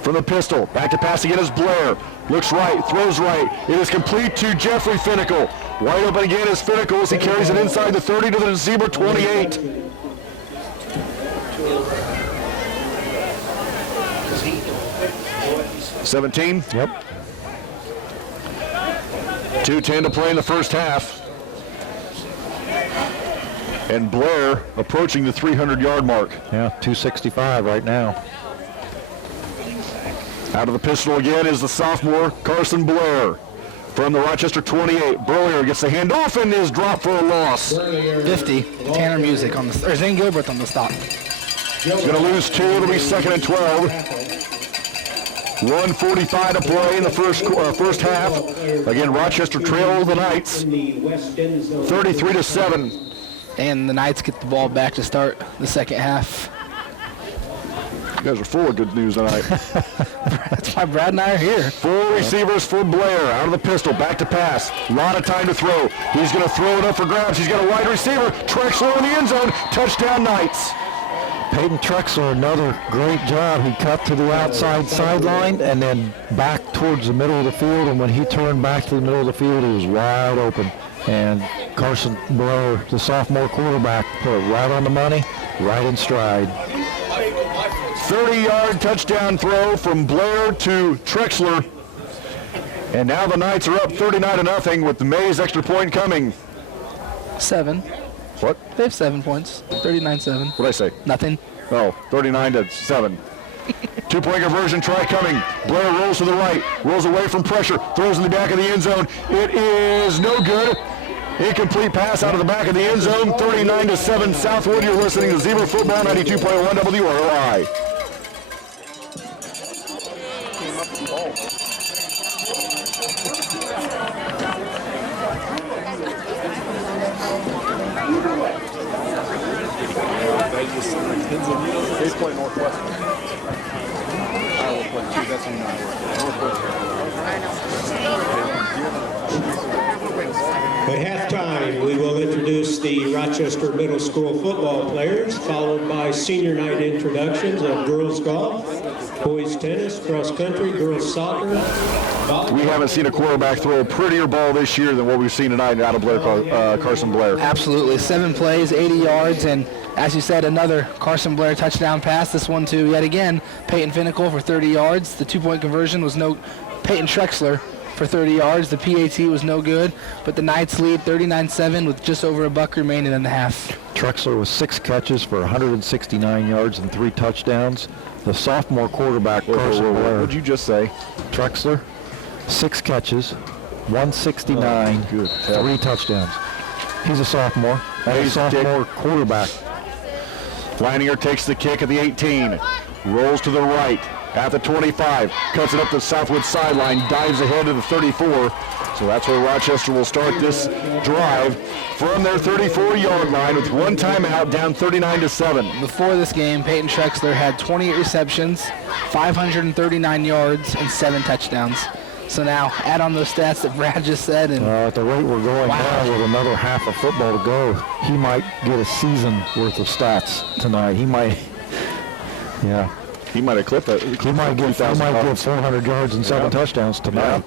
From the pistol, back to pass again is Blair. Looks right, throws right. It is complete to Jeffrey Finnicle. Wide open again is Finnicle as he carries it inside the 30 to the Zebra 28. $17. Yep. 2:10 to play in the first half. And Blair approaching the 300-yard mark. Yeah, 265 right now. Out of the pistol again is the sophomore Carson Blair. From the Rochester 28, Burlier gets the handoff and is dropped for a loss. 50, Tanner Music on the, or Zane Gilbert on the stop. He's going to lose 2, it'll be 2nd and 12. 1:45 to play in the first half. Again, Rochester trail the Knights 33-7. And the Knights get the ball back to start the second half. You guys are full of good news tonight. That's why Brad and I are here. 4 receivers for Blair. Out of the pistol, back to pass. A lot of time to throw. He's going to throw it up for grabs. He's got a wide receiver. Trexler in the end zone. Touchdown Knights. Peyton Trexler, another great job. He cut to the outside sideline and then back towards the middle of the field. And when he turned back to the middle of the field, he was wide open. And Carson Blair, the sophomore quarterback, put it right on the money, right in stride. 30-yard touchdown throw from Blair to Trexler. And now the Knights are up 39-0 with the Mays extra point coming. 7. What? They have 7 points. 39-7. What did I say? Nothing. Oh, 39-7. Two-point conversion try coming. Blair rolls to the right, rolls away from pressure, throws in the back of the end zone. It is no good. Incomplete pass out of the back of the end zone. 39-7 Southwood. You're listening to Zebra Football 92.1 WROI. They play Northwestern. Iowa play too. That's in At halftime, we will introduce the Rochester Middle School football players, followed by senior night introductions of girls golf, boys tennis, cross country, girls soccer. We haven't seen a quarterback throw a prettier ball this year than what we've seen tonight out of Blair, Carson Blair. Absolutely. 7 plays, 80 yards, and as you said, another Carson Blair touchdown pass. This one to, yet again, Peyton Finnicle for 30 yards. The two-point conversion was no Peyton Trexler for 30 yards. The PAT was no good, but the Knights lead 39-7 with just over a buck remaining in the half. Trexler with 6 catches for 169 yards and 3 touchdowns. The sophomore quarterback, Carson Blair. What did you just say? Trexler, 6 catches, 169, 3 touchdowns. He's a sophomore. And a sophomore quarterback. Leininger takes the kick at the 18, rolls to the right at the 25, cuts it up the Southwood sideline, dives ahead to the 34. So that's where Rochester will start this drive from their 34-yard line with 1 timeout, down 39-7. Before this game, Peyton Trexler had 28 receptions, 539 yards, and 7 touchdowns. So now, add on those stats that Brad just said. And at the rate we're going now, with another half of football to go, he might get a season worth of stats tonight. He might, He might have clipped it. He might get 400 yards and 7 touchdowns tonight.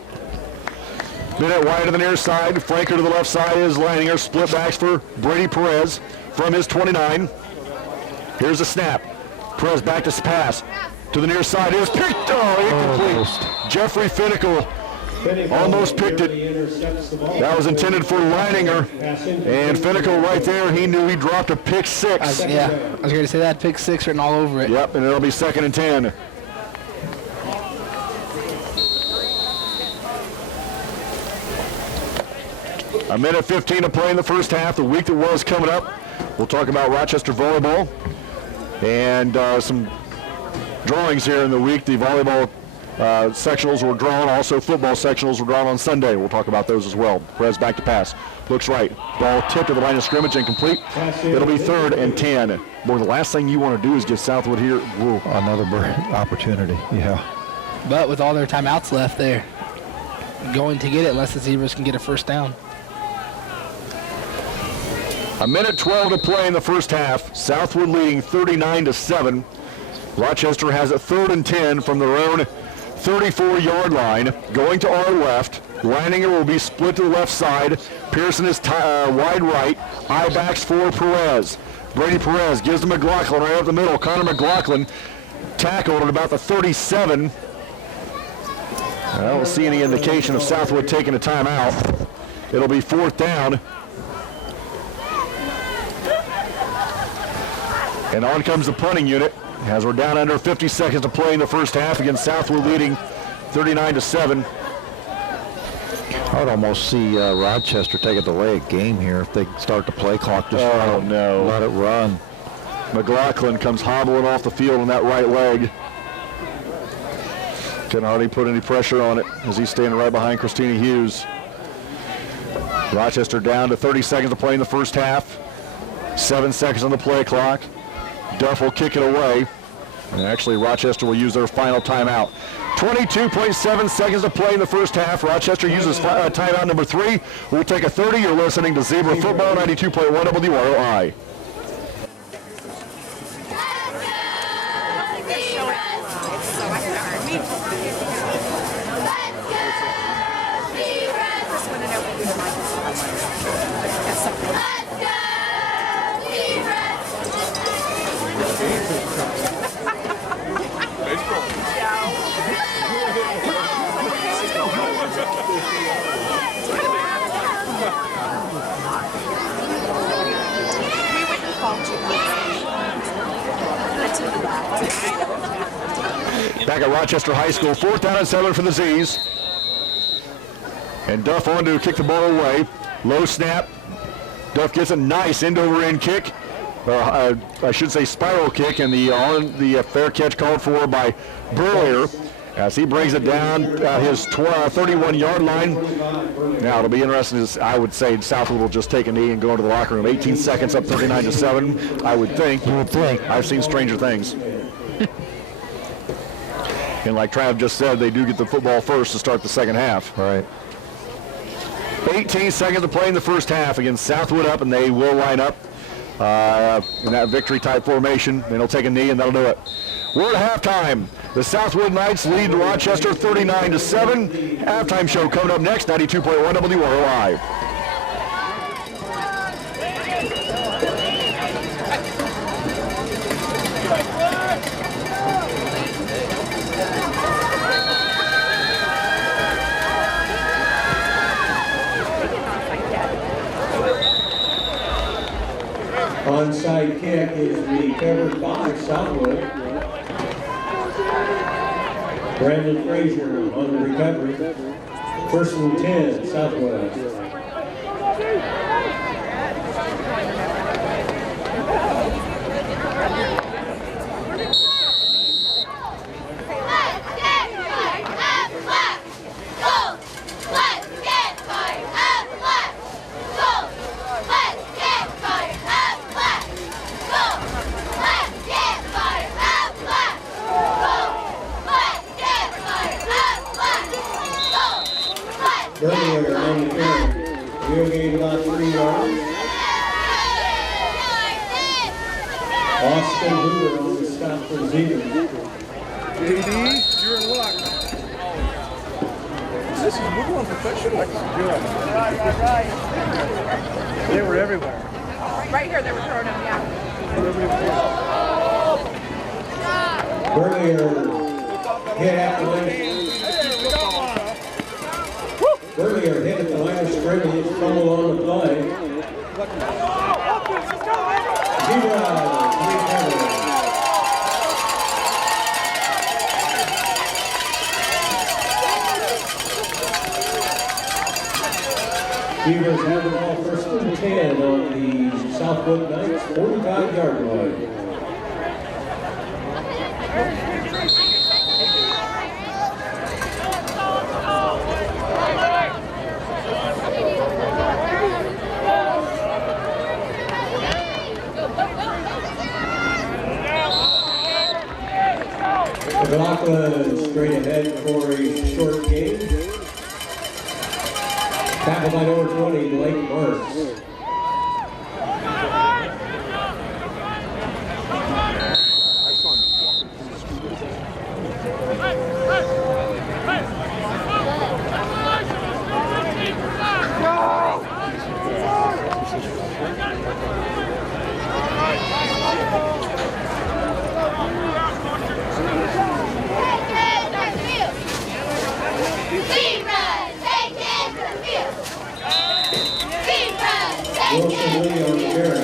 Bennett wide to the near side. Franker to the left side is Leininger. Split backs for Brady Perez from his 29. Here's a snap. Perez back to pass. To the near side is picked. Oh, incomplete. Jeffrey Finnicle almost picked it. That was intended for Leininger. And Finnicle right there, he knew he dropped a pick 6. I was going to say that, pick 6 written all over it. Yep, and it'll be 2nd and 10. A minute 15 to play in the first half. The week that was coming up, we'll talk about Rochester volleyball and some drawings here in the week. The volleyball sectionals were drawn. Also, football sectionals were drawn on Sunday. We'll talk about those as well. Perez back to pass. Looks right. Ball tipped to the line of scrimmage, incomplete. It'll be 3rd and 10. Boy, the last thing you want to do is give Southwood here another opportunity. Yeah. But with all their timeouts left, they're going to get it unless the Zebras can get a first down. A minute 12 to play in the first half. Southwood leading 39-7. Rochester has a 3rd and 10 from their own 34-yard line. Going to our left. Leininger will be split to the left side. Pearson is wide right. I-backs for Perez. Brady Perez gives to McLaughlin right up the middle. Connor McLaughlin tackled at about the 37. I don't see any indication of Southwood taking a timeout. It'll be 4th down. And on comes the punting unit as we're down under 50 seconds to play in the first half against Southwood leading 39-7. I would almost see Rochester take a delay game here if they start the play clock. Just let it run. McLaughlin comes hobbling off the field on that right leg. Can hardly put any pressure on it as he's standing right behind Christina Hughes. Rochester down to 30 seconds to play in the first half. 7 seconds on the play clock. Duff will kick it away. And actually, Rochester will use their final timeout. 22.7 seconds to play in the first half. Rochester uses timeout number 3. We'll take a 30. You're listening to Zebra Football 92.1 WROI. Back at Rochester High School, 4th down and 7 for the Z's. And Duff on to kick the ball away. Low snap. Duff gets a nice end-over-end kick. I should say spiral kick, and the fair catch called for by Burlier as he brings it down his 31-yard line. Now it'll be interesting. I would say Southwood will just take a knee and go into the locker room. 18 seconds up, 39-7. I would think. You would think. I've seen stranger things. And like Trav just said, they do get the football first to start the second half. Right. 18 seconds to play in the first half against Southwood up, and they will line up in that victory-type formation. Then they'll take a knee, and that'll do it. We're at halftime. The Southwood Knights lead Rochester 39-7. Halftime show coming up next, 92.1 WROI. Onside kick is recovered by Southwood. Brandon Frazier on the recovery. 1st and 10, Southwood. Earlier on the field, we'll gain about 3 yards. Austin Hoover on the stop for Zebra. JD, you're in luck. This is we're going professional. Right. They were everywhere. Right here, they were throwing them, yeah. Earlier hit at the line. Earlier hit at the line of scrimmage, fumble on the play. Zebra, recovery. Beavers have the ball 1st and 10 on the Southwood Knights 45-yard line. McLaughlin straight ahead for a short game. Tackled by number 20, Blake Marks. Wilson Lee on the carry.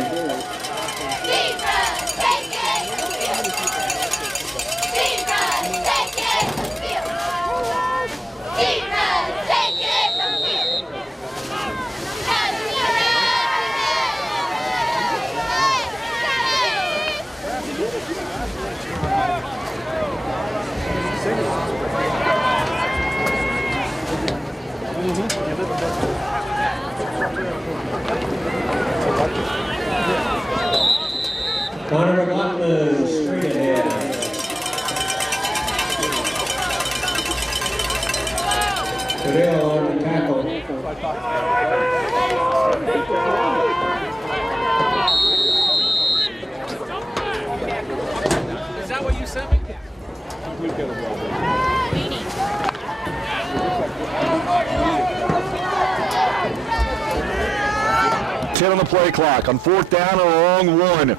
Connor McLaughlin straight ahead. Cadell on the tackle. Is that what you sent me? 10 on the play clock. On 4th down, a long one.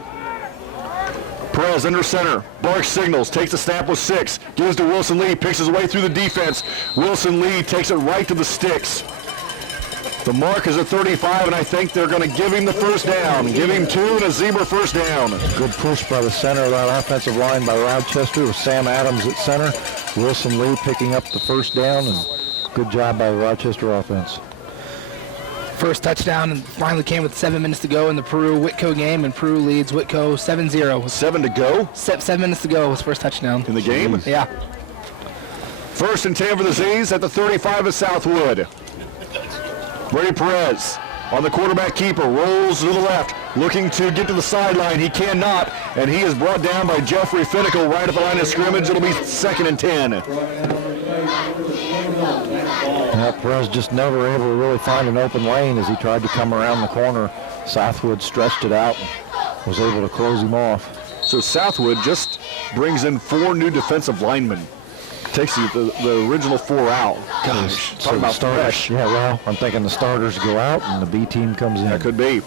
Perez under center. Barks signals. Takes the snap with 6. Gives to Wilson Lee. Picks his way through the defense. Wilson Lee takes it right to the sticks. The mark is at 35, and I think they're going to give him the first down. Give him 2 and a Zebra first down. Good push by the center of that offensive line by Rochester with Sam Adams at center. Wilson Lee picking up the first down, and good job by the Rochester offense. First touchdown and finally came with 7 minutes to go in the Peru-Whitco game, and Peru leads Whitco 7-0. 7 to go? 7 minutes to go was first touchdown. In the game? Yeah. First and 10 for the Z's at the 35 of Southwood. Brady Perez on the quarterback keeper, rolls to the left, looking to get to the sideline. He cannot, and he is brought down by Jeffrey Finnicle right at the line of scrimmage. It'll be 2nd and 10. Perez just never able to really find an open lane as he tried to come around the corner. Southwood stretched it out and was able to close him off. So Southwood just brings in 4 new defensive linemen. Takes the original 4 out. Gosh, talking about fresh. Yeah, well, I'm thinking the starters go out and the B team comes in. That could be.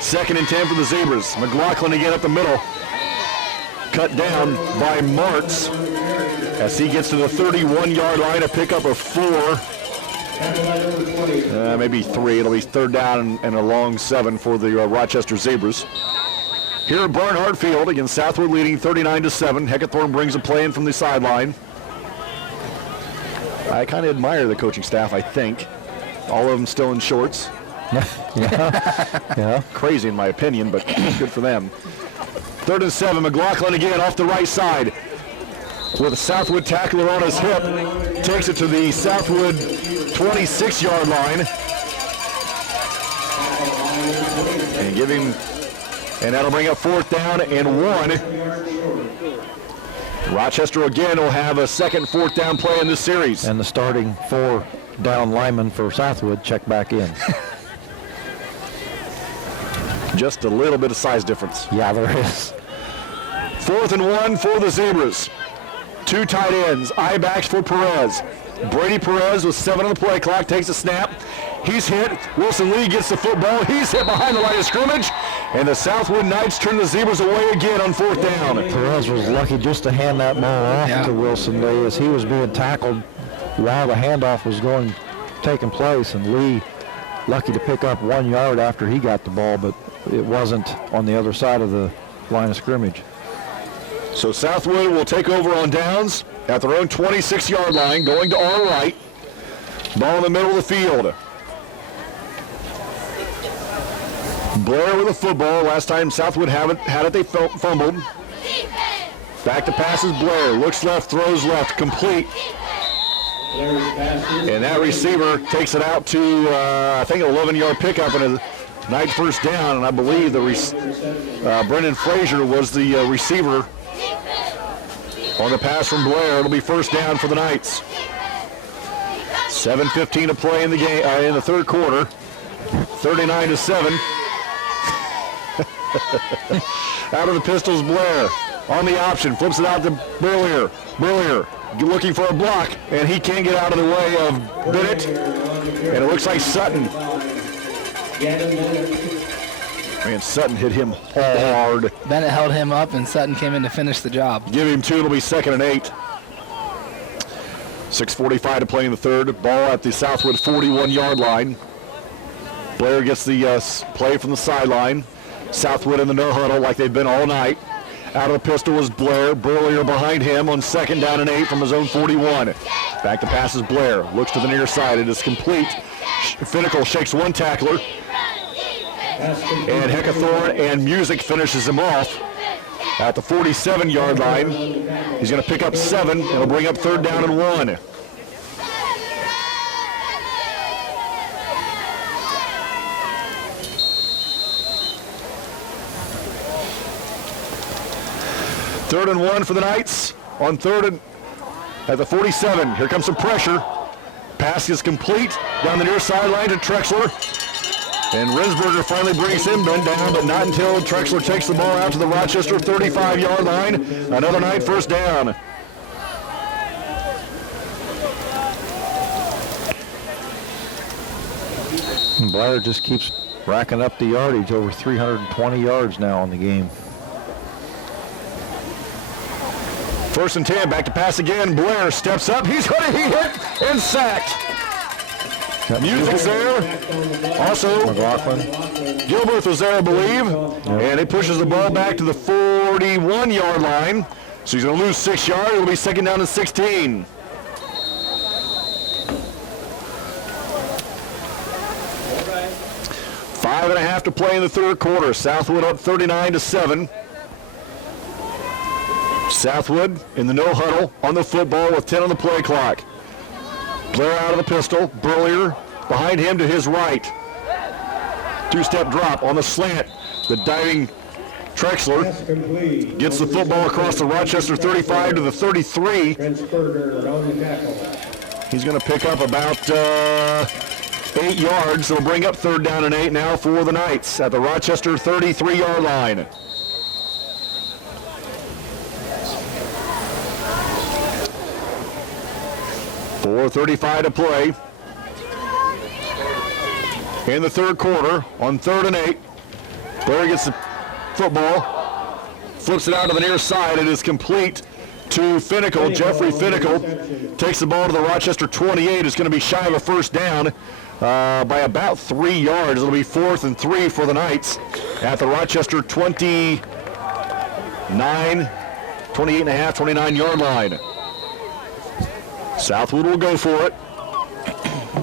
2nd and 10 for the Zebras. McLaughlin again up the middle. Cut down by Martz as he gets to the 31-yard line, a pickup of 4. Maybe 3. It'll be 3rd down and a long 7 for the Rochester Zebras. Here at Barnhart Field, against Southwood leading 39-7. Heckathorn brings a play in from the sideline. I kind of admire the coaching staff, I think. All of them still in shorts. Yeah. Crazy in my opinion, but good for them. 3rd and 7, McLaughlin again off the right side. With a Southwood tackler on his hip. Takes it to the Southwood 26-yard line. And that'll bring up 4th down and 1. Rochester again will have a 2nd 4th down play in this series. And the starting 4 down lineman for Southwood check back in. Just a little bit of size difference. Yeah, there is. 4th and 1 for the Zebras. 2 tight ends, I-backs for Perez. Brady Perez with 7 on the play clock, takes a snap. He's hit. Wilson Lee gets the football. He's hit behind the line of scrimmage. And the Southwood Knights turn the Zebras away again on 4th down. Perez was lucky just to hand that ball off to Wilson Lee as he was being tackled while the handoff was taking place. And Lee lucky to pick up 1 yard after he got the ball, but it wasn't on the other side of the line of scrimmage. So Southwood will take over on downs at their own 26-yard line, going to our right. Ball in the middle of the field. Blair with the football. Last time Southwood had it, they fumbled. Back to passes Blair. Looks left, throws left, complete. And that receiver takes it out to, I think, an 11-yard pickup and a nice first down. And I believe Brendan Frazier was the receiver on the pass from Blair. It'll be first down for the Knights. 7:15 to play in the game in the 3rd quarter. 39-7. Out of the pistols, Blair on the option, flips it out to Burlier. Burlier looking for a block, and he can't get out of the way of Bennett. And it looks like Sutton. Man, Sutton hit him hard. Bennett held him up, and Sutton came in to finish the job. Give him 2, it'll be 2nd and 8. 6:45 to play in the 3rd. Ball at the Southwood 41-yard line. Blair gets the play from the sideline. Southwood in the no huddle like they've been all night. Out of the pistol is Blair. Burlier behind him on 2nd down and 8 from his own 41. Back to passes Blair. Looks to the near side. It is complete. Finnicle shakes one tackler. And Heckathorn and Music finishes him off at the 47-yard line. He's going to pick up 7. It'll bring up 3rd down and 1. Third and 1 for the Knights on 3rd and at the 47. Here comes some pressure. Pass is complete down the near sideline to Trexler. And Rinsberger finally brings him down, but not until Trexler takes the ball out to the Rochester 35-yard line. Another Knight first down. And Blair just keeps racking up the yardage, over 320 yards now on the game. 1st and 10, back to pass again. Blair steps up. He's hit and sacked. Music's there. Also, McLaughlin. Gilbert was there, I believe. And he pushes the ball back to the 41-yard line. So he's going to lose 6 yards. It'll be second down and 16. Five and a half to play in the third quarter. Southwood up 39-7. Southwood in the no huddle on the football with 10 on the play clock. Blair out of the pistol. Burlier behind him to his right. Two-step drop on the slant. The diving Trexler gets the football across the Rochester 35 to the 33. He's going to pick up about 8 yards. It'll bring up third down and 8 now for the Knights at the Rochester 33-yard line. .4:35 to play in the third quarter on 3rd and 8. Blair gets the football, flips it out to the near side. It is complete to Finnicle. Jeffrey Finnicle takes the ball to the Rochester 28. It's going to be shy of a first down by about 3 yards. It'll be 4th and 3 for the Knights at the Rochester 29-yard line. Southwood will go for it.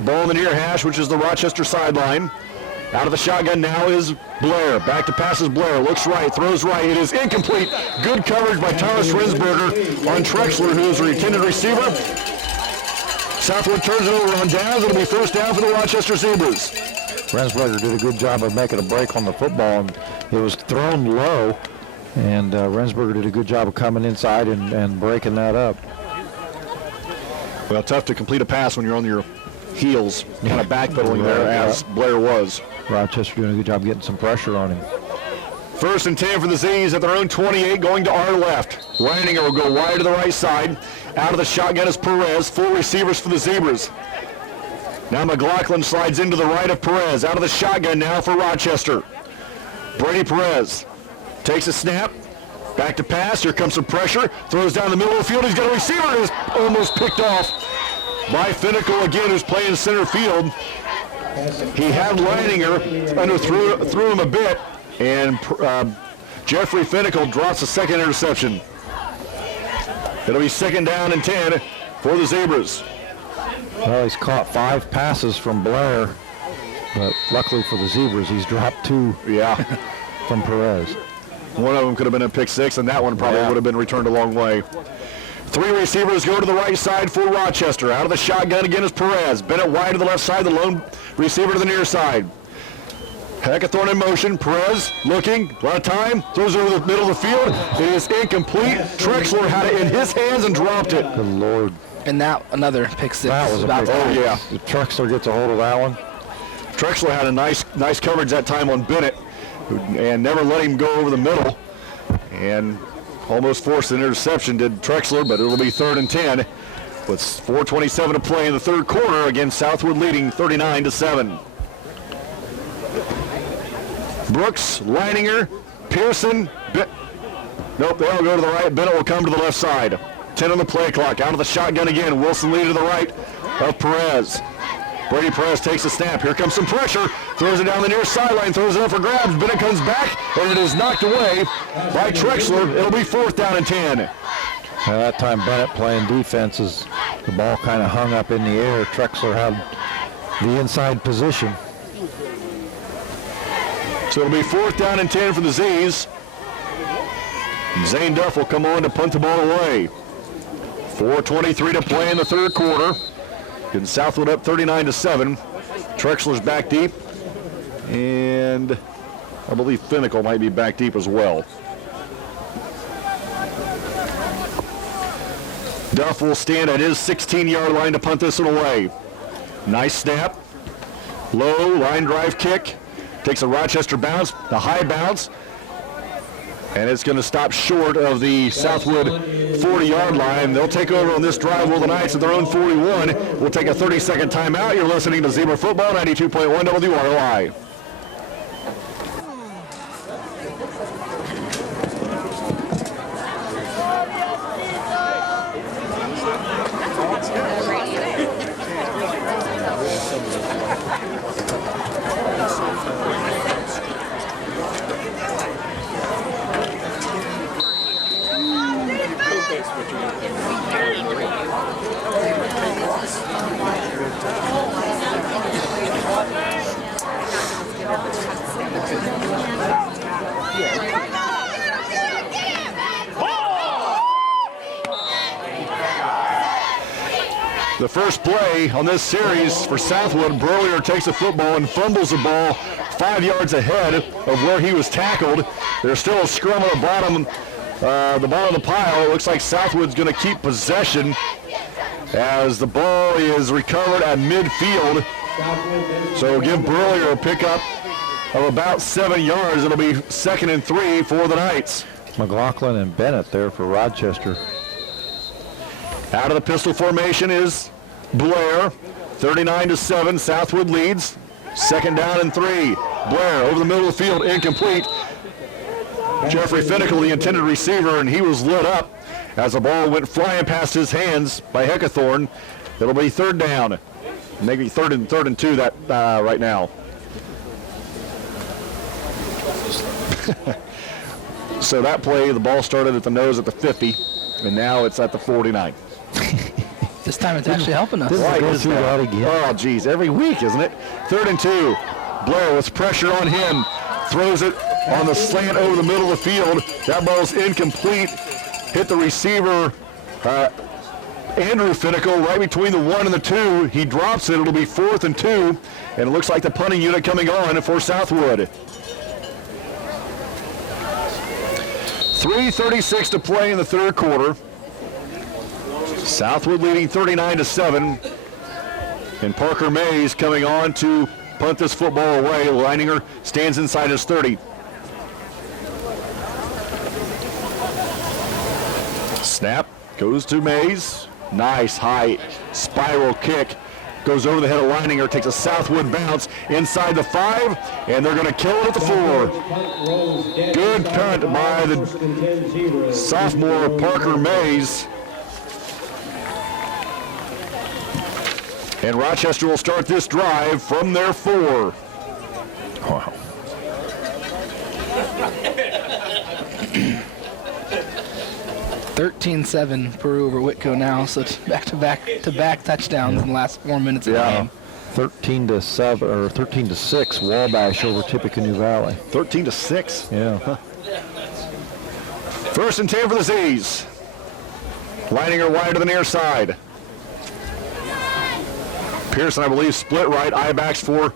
Ball in the near hash, which is the Rochester sideline. Out of the shotgun now is Blair. Back to passes Blair. Looks right, throws right. It is incomplete. Good coverage by Thomas Rensberger on Trexler, who is the intended receiver. Southwood turns it over on downs. It'll be first down for the Rochester Zebras. Rensberger did a good job of making a break on the football, and it was thrown low, and Rensberger did a good job of coming inside and breaking that up. Well, tough to complete a pass when you're on your heels, kind of backpedaling there as Blair was. Rochester doing a good job getting some pressure on him. 1st and 10 for the Z's at their own 28, going to our left. Reininger will go wide to the right side. Out of the shotgun is Perez. Full receivers for the Zebras. Now McLaughlin slides into the right of Perez. Out of the shotgun now for Rochester. Brady Perez takes a snap. Back to pass. Here comes some pressure. Throws down the middle of the field. He's got a receiver. It is almost picked off by Finnicle again, who's playing center field. He had Leininger, threw him a bit, and Jeffrey Finnicle drops the second interception. It'll be second down and 10 for the Zebras. Well, he's caught 5 passes from Blair, but luckily for the Zebras, he's dropped 2 from Perez. One of them could have been a pick six, and that one probably would have been returned a long way. 3 receivers go to the right side for Rochester. Out of the shotgun again is Perez. Bennett wide to the left side, the lone receiver to the near side. Hackathorn in motion. Perez looking, a lot of time, throws it over the middle of the field. It is incomplete. Trexler had it in his hands and dropped it. Good Lord. And that, another pick six. That was a big Oh, yeah. The Trexler gets a hold of that one. Trexler had a nice coverage that time on Bennett and never let him go over the middle. And almost forced an interception, did Trexler, but it'll be 3rd and 10 with 4:27 to play in the third quarter. Again, Southwood leading 39-7. Brooks, Leininger, Pearson, nope, they all go to the right. Bennett will come to the left side. 10 on the play clock. Out of the shotgun again. Wilson lead to the right of Perez. Brady Perez takes a snap. Here comes some pressure. Throws it down the near sideline. Throws it up for grabs. Bennett comes back, and it is knocked away by Trexler. It'll be 4th down and 10. That time Bennett playing defense as the ball kind of hung up in the air. Trexler had the inside position. So it'll be 4th down and 10 for the Z's. Zane Duff will come on to punt the ball away. 4:23 to play in the third quarter. Getting Southwood up 39-7. Trexler's back deep. And I believe Finnicle might be back deep as well. Duff will stand at his 16-yard line to punt this one away. Nice snap. Low line drive kick. Takes a Rochester bounce, the high bounce. And it's going to stop short of the Southwood 40-yard line. They'll take over on this drive, will the Knights at their own 41. We'll take a 30-second timeout. You're listening to Zebra Football, 92.1 WROI. The first play on this series for Southwood, Burlier takes the football and fumbles the ball 5 yards ahead of where he was tackled. There's still a scrum at the bottom of the pile. It looks like Southwood's going to keep possession as the ball is recovered at midfield. So give Burlier a pickup of about 7 yards. It'll be 2nd and 3 for the Knights. McLaughlin and Bennett there for Rochester. Out of the pistol formation is Blair. 39-7, Southwood leads. 2nd down and 3. Blair over the middle of the field, incomplete. Jeffrey Finnicle, the intended receiver, and he was lit up as the ball went flying past his hands by Heckathorn. It'll be 3rd down. Maybe 3rd and 2 that right now. So that play, the ball started at the nose at the 50, and now it's at the 49. This time it's actually helping us. Why is that? Oh, geez, every week, isn't it? 3rd and 2. Blair with pressure on him. Throws it on the slant over the middle of the field. That ball's incomplete. Hit the receiver, Andrew Finnicle, right between the 1 and the 2. He drops it. It'll be 4th and 2. And it looks like the punting unit coming on for Southwood. 3:36 to play in the 3rd quarter. Southwood leading 39-7. And Parker Mays coming on to punt this football away. Leininger stands inside his 30. Snap goes to Mays. Nice high spiral kick. Goes over the head of Leininger, takes a Southwood bounce inside the 5, and they're going to kill it at the 4. Good punt by the sophomore Parker Mays. And Rochester will start this drive from their 4. Wow. 13-7 Peru over Whitco now, so it's back-to-back touchdowns in the last 4 minutes of the game. 13-7 or 13-6 Wabash over Tippecanoe Valley. 13-6. Yeah. 1st and 10 for the Z's. Leininger wide to the near side. Pearson, I believe, split right. I-backs for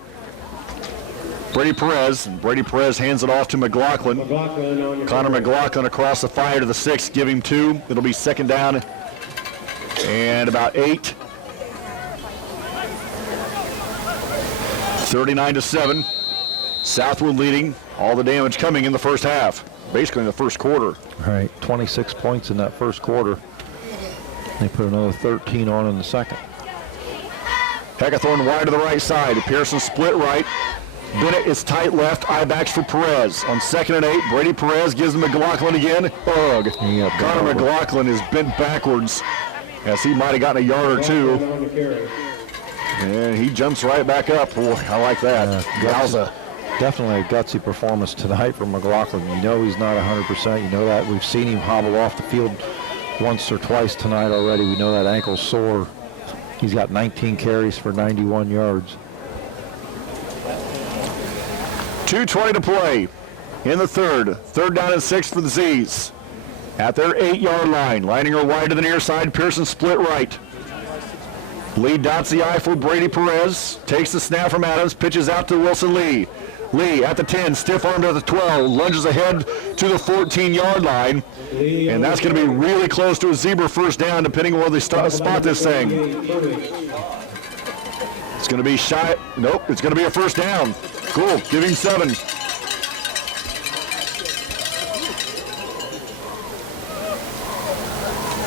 Brady Perez. And Brady Perez hands it off to McLaughlin. Connor McLaughlin across the 5 to the 6. Give him 2. It'll be 2nd down and about 8. 39-7. Southwood leading. All the damage coming in the first half. Basically in the first quarter. All right, 26 points in that first quarter. They put another 13 on in the second. Heckathorn wide to the right side. Pearson split right. Bennett is tight left. I-backs for Perez. On 2nd and 8, Brady Perez gives him McLaughlin again. Ugh. Connor McLaughlin is bent backwards as he might have gotten a yard or 2. And he jumps right back up. Boy, I like that. Definitely a gutsy performance tonight from McLaughlin. You know he's not 100%. You know that. We've seen him hobble off the field once or twice tonight already. We know that ankle's sore. He's got 19 carries for 91 yards. 2:20 to play in the 3rd. 3rd down and 6 for the Z's. At their 8-yard line. Leininger wide to the near side. Pearson split right. Lee dots the I for Brady Perez. Takes the snap from Adams. Pitches out to Wilson Lee. Lee at the 10. Stiff arm to the 12. Lunges ahead to the 14-yard line. And that's going to be really close to a zebra first down, depending on where they spot this thing. It's going to be shy. Nope, it's going to be a first down. Cool, give him 7.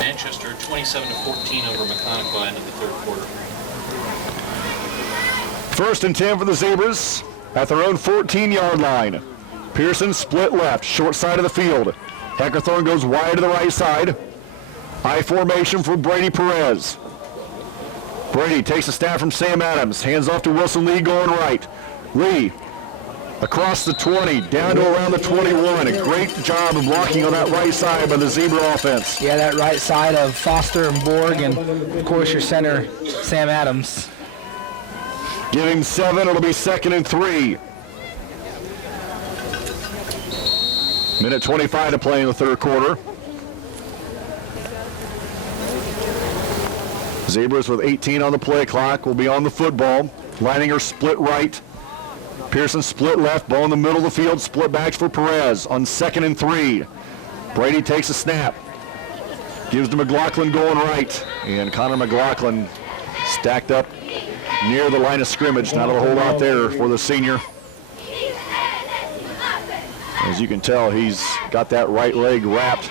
Manchester 27-14 over Mechanical end of the 3rd quarter. 1st and 10 for the Zebras at their own 14-yard line. Pearson split left, short side of the field. Heckathorn goes wide to the right side. I formation for Brady Perez. Brady takes a snap from Sam Adams. Hands off to Wilson Lee going right. Lee across the 20, down to around the 21. A great job of blocking on that right side by the Zebra offense. Yeah, that right side of Foster and Borg, and of course your center, Sam Adams. Give him 7, it'll be 2nd and 3. Minute 25 to play in the 3rd quarter. Zebras with 18 on the play clock will be on the football. Leininger split right. Pearson split left. Ball in the middle of the field. Split backs for Perez on 2nd and 3. Brady takes a snap. Gives to McLaughlin going right. And Connor McLaughlin stacked up near the line of scrimmage. Not a whole lot there for the senior. As you can tell, he's got that right leg wrapped.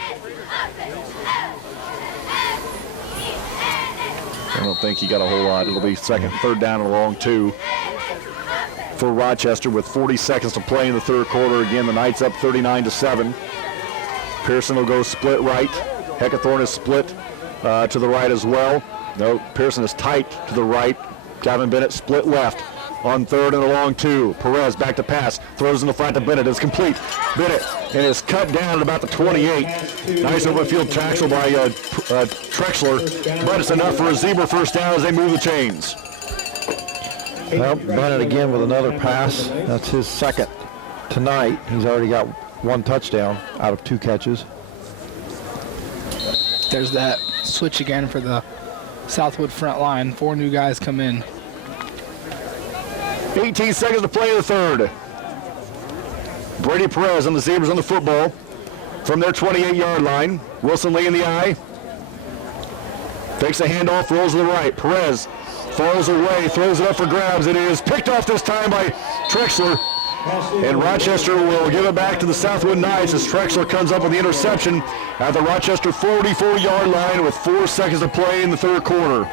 I don't think he got a whole lot. It'll be 3rd down and long 2 for Rochester with 40 seconds to play in the 3rd quarter. Again, the Knights up 39-7. Pearson will go split right. Heckathorn is split to the right as well. No, Pearson is tight to the right. Calvin Bennett split left on 3rd and a long 2. Perez back to pass. Throws in the flat to Bennett. It's complete. Bennett and is cut down at about the 28. Nice open field tackle by Trexler. But it's enough for a Zebra first down as they move the chains. Well, Bennett again with another pass. That's his 2nd tonight. He's already got 1 touchdown out of 2 catches. There's that switch again for the Southwood front line. 4 new guys come in. 18 seconds to play in the 3rd. Brady Perez and the Zebras on the football from their 28-yard line. Wilson Lee in the eye. Takes a handoff, rolls to the right. Perez falls away, throws it up for grabs. It is picked off this time by Trexler. And Rochester will give it back to the Southwood Knights as Trexler comes up with the interception at the Rochester 44-yard line with 4 seconds to play in the 3rd quarter.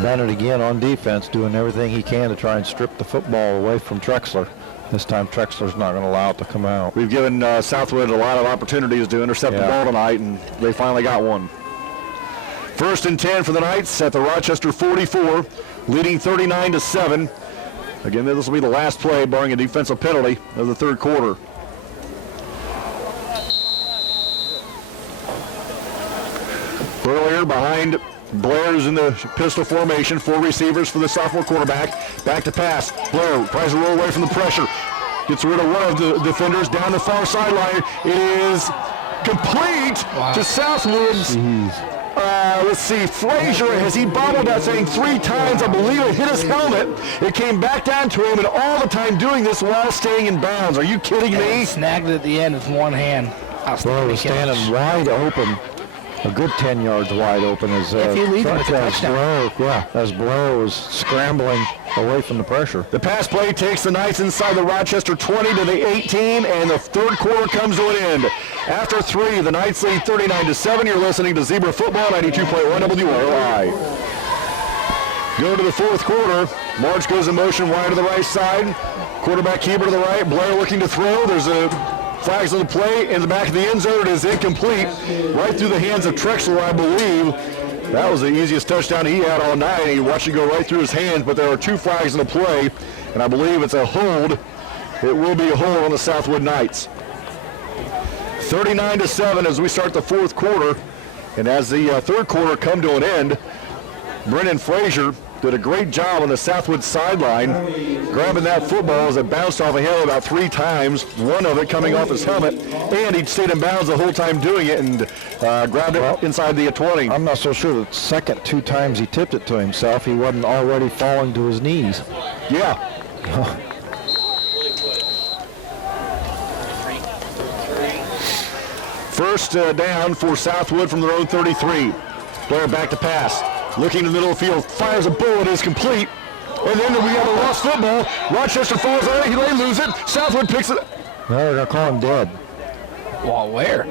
Bennett again on defense, doing everything he can to try and strip the football away from Trexler. This time Trexler's not going to allow it to come out. We've given Southwood a lot of opportunities to intercept the ball tonight, and they finally got one. 1st and 10 for the Knights at the Rochester 44, leading 39-7. Again, this will be the last play, barring a defensive penalty, of the 3rd quarter. Earlier behind Blair's in the pistol formation. 4 receivers for the sophomore quarterback. Back to pass. Blair tries to roll away from the pressure. Gets rid of one of the defenders down the far sideline. It is complete to Southwood's. Let's see, Frazier, as he bobbled that thing 3 times, I believe it hit his helmet. It came back down to him, and all the time doing this while staying in bounds. Are you kidding me? Snagged it at the end with 1 hand. Blair was standing wide open. A good 10 yards wide open as Blair was scrambling away from the pressure. The pass play takes the Knights inside the Rochester 20 to the 18, and the 3rd quarter comes to an end. After 3, the Knights lead 39-7. You're listening to Zebra Football, 92.1 WROI. Go to the 4th quarter. March goes in motion wide to the right side. Quarterback Heber to the right. Blair looking to throw. There's a flags on the play in the back of the end zone. It is incomplete. Right through the hands of Trexler, I believe. That was the easiest touchdown he had all night. He watched it go right through his hands, but there are 2 flags in the play, and I believe it's a hold. It will be a hold on the Southwood Knights. 39-7 as we start the 4th quarter, and as the 3rd quarter come to an end, Brennan Frazier did a great job on the Southwood sideline, grabbing that football as it bounced off of him about 3 times, one of it coming off his helmet, and he stayed in bounds the whole time doing it and grabbed it inside the 20. I'm not so sure the second 2 times he tipped it to himself, he wasn't already falling to his knees. Yeah. First down for Southwood from their own 33. Blair back to pass. Looking in the middle of the field, fires a bullet, is complete. And then we have a lost football. Rochester falls on it, they lose it. Southwood picks it. No, they're going to call him dead. Well, where?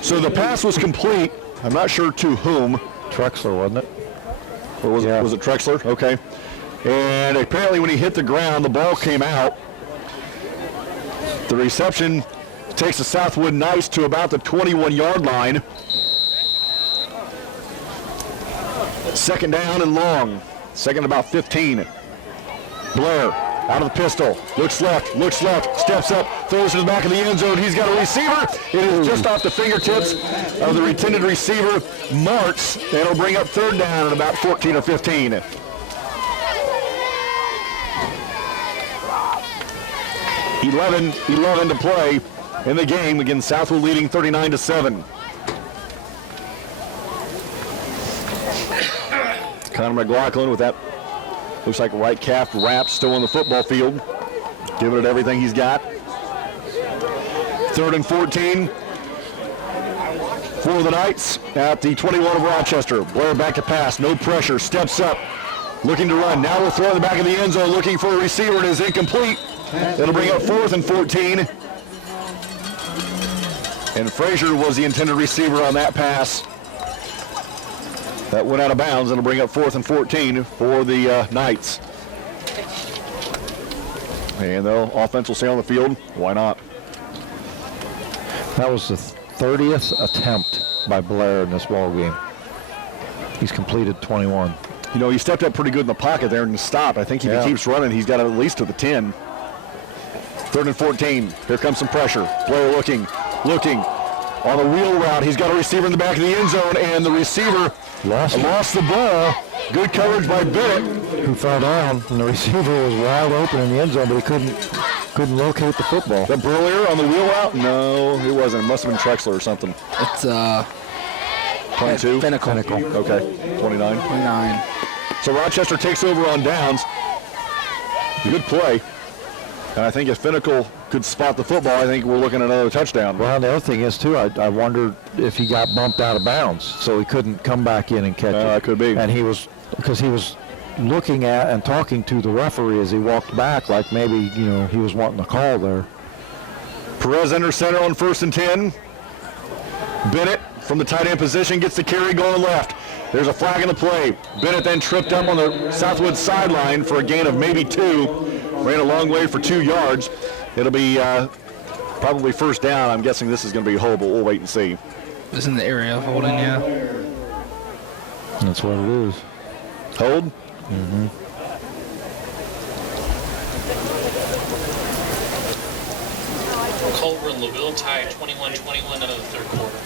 So the pass was complete. I'm not sure to whom. Trexler, wasn't it? Or was it Trexler? Okay. And apparently when he hit the ground, the ball came out. The reception takes the Southwood Knights to about the 21-yard line. 2nd down and long. 2nd about 15. Blair out of the pistol. Looks left, steps up, throws to the back of the end zone. He's got a receiver. It is just off the fingertips of the intended receiver, Martz. And it'll bring up 3rd down at about 14 or 15. $11 to play in the game. Again, Southwood leading 39-7. Connor McLaughlin with that, looks like right calf wrap, still on the football field, giving it everything he's got. 3rd and 14 for the Knights at the 21 of Rochester. Blair back to pass, no pressure, steps up, looking to run. Now we'll throw in the back of the end zone, looking for a receiver. It is incomplete. It'll bring up 4th and 14. And Frazier was the intended receiver on that pass. That went out of bounds. It'll bring up 4th and 14 for the Knights. And the offense will stay on the field. Why not? That was the 30th attempt by Blair in this ball game. He's completed 21. You know, he stepped up pretty good in the pocket there and stopped. I think if he keeps running, he's got at least to the 10. 3rd and 14. Here comes some pressure. Blair looking on a wheel route. He's got a receiver in the back of the end zone, and the receiver lost the ball. Good coverage by Bennett, who fell down, and the receiver was wide open in the end zone, but he couldn't locate the football. Is that Burlier on the wheel route? No, it wasn't. It must have been Trexler or something. It's 22? Pinnacle. Okay, 29. 29. So Rochester takes over on downs. Good play. And I think if Pinnacle could spot the football, I think we're looking at another touchdown. Well, the other thing is, too, I wondered if he got bumped out of bounds, so he couldn't come back in and catch it. That could be. And because he was looking at and talking to the referee as he walked back, like maybe, he was wanting a call there. Perez under center on 1st and 10. Bennett from the tight end position gets the carry going left. There's a flag in the play. Bennett then tripped up on the Southwood sideline for a gain of maybe 2. Ran a long way for 2 yards. It'll be probably 1st down. I'm guessing this is going to be a hold, but we'll wait and see. It's in the area of holding, yeah. That's what it is. Hold? Mm-hmm. Culver and LaVille tie 21-21 out of the 3rd quarter.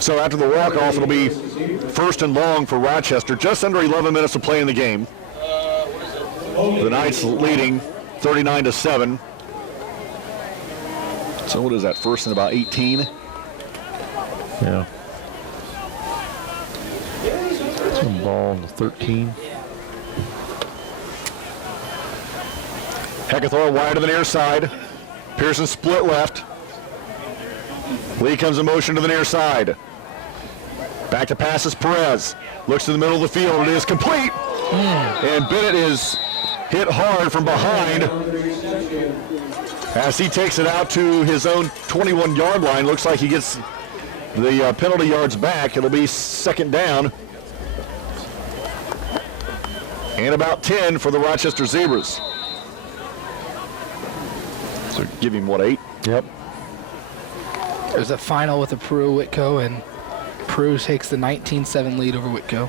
So after the walk-off, it'll be 1st and long for Rochester. Just under 11 minutes to play in the game. The Knights leading 39-7. So what is that, 1st and about 18? Yeah. Some ball on the 13. Heckathorn wide to the near side. Pearson split left. Lee comes in motion to the near side. Back to passes Perez. Looks to the middle of the field. It is complete. And Bennett is hit hard from behind as he takes it out to his own 21-yard line. Looks like he gets the penalty yards back. It'll be 2nd down. And about 10 for the Rochester Zebras. So give him, what, 8? Yep. There's a final with a Peru-Whitco, and Peru takes the 19-7 lead over Whitco.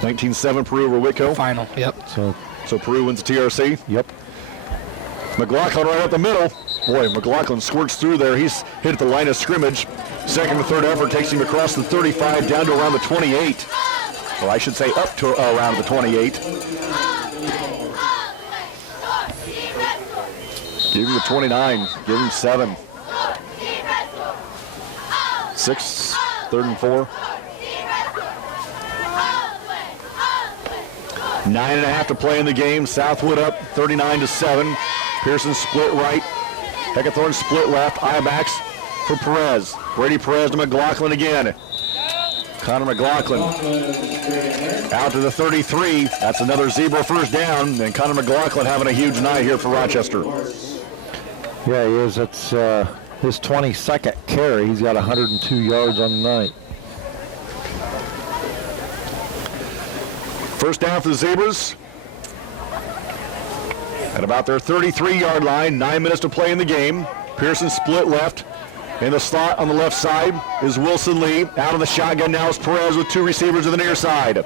19-7 Peru over Whitco. Final, yep. So Peru wins the TRC. Yep. McLaughlin right up the middle. Boy, McLaughlin squirts through there. He's hit at the line of scrimmage. 2nd and 3rd effort takes him across the 35 down to around the 28. Or I should say up to around the 28. Give him the 29. Give him 7. 6, 3rd and 4. 9.5 to play in the game. Southwood up 39-7. Pearson split right. Heckathorn split left. I-backs for Perez. Brady Perez to McLaughlin again. Connor McLaughlin out to the 33. That's another Zebra 1st down. And Connor McLaughlin having a huge night here for Rochester. Yeah, he is. It's his 22nd carry. He's got 102 yards on the night. 1st down for the Zebras. At about their 33-yard line, 9 minutes to play in the game. Pearson split left. In the slot on the left side is Wilson Lee. Out of the shotgun now is Perez with 2 receivers to the near side.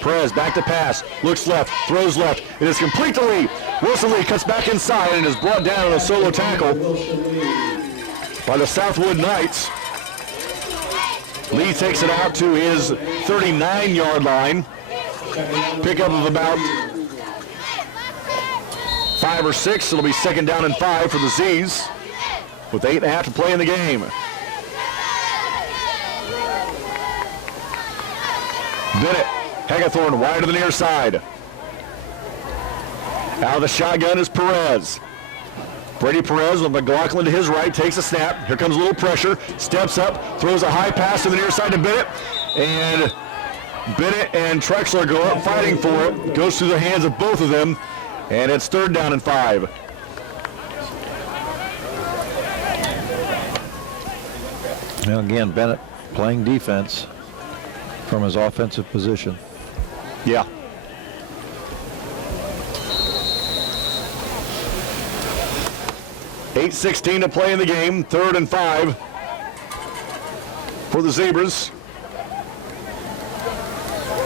Perez back to pass. Looks left. Throws left. It is complete to Lee. Wilson Lee cuts back inside and is brought down on a solo tackle by the Southwood Knights. Lee takes it out to his 39-yard line. Pickup of about 5 or 6. It'll be 2nd down and 5 for the Z's with 8.5 to play in the game. Bennett, Hagethorn wide to the near side. Out of the shotgun is Perez. Brady Perez with McLaughlin to his right, takes a snap. Here comes a little pressure, steps up, throws a high pass to the near side to Bennett. And Bennett and Trexler go up fighting for it. Goes through the hands of both of them. And it's 3rd down and 5. Now again, Bennett playing defense from his offensive position. Yeah. $8:16 to play in the game. 3rd and 5 for the Zebras.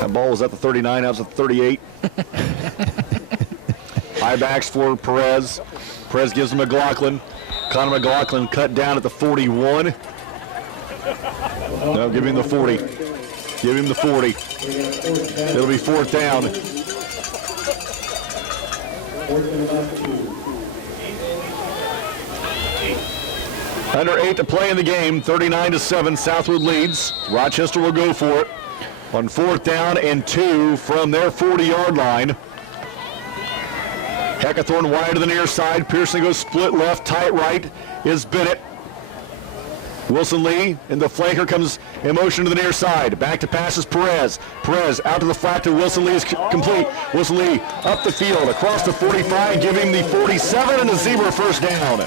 That ball was at the 39. Now it's at the 38. High backs for Perez. Perez gives him McLaughlin. Connor McLaughlin cut down at the 41. No, give him the 40. Give him the 40. It'll be 4th down. Under 8 to play in the game. 39-7. Southwood leads. Rochester will go for it on 4th down and 2 from their 40-yard line. Hagethorn wide to the near side. Pearson goes split left, tight right is Bennett. Wilson Lee in the flanker comes in motion to the near side. Back to passes Perez. Perez out to the flat to Wilson Lee is complete. Wilson Lee up the field across the 45, giving the 47 and the Zebra 1st down.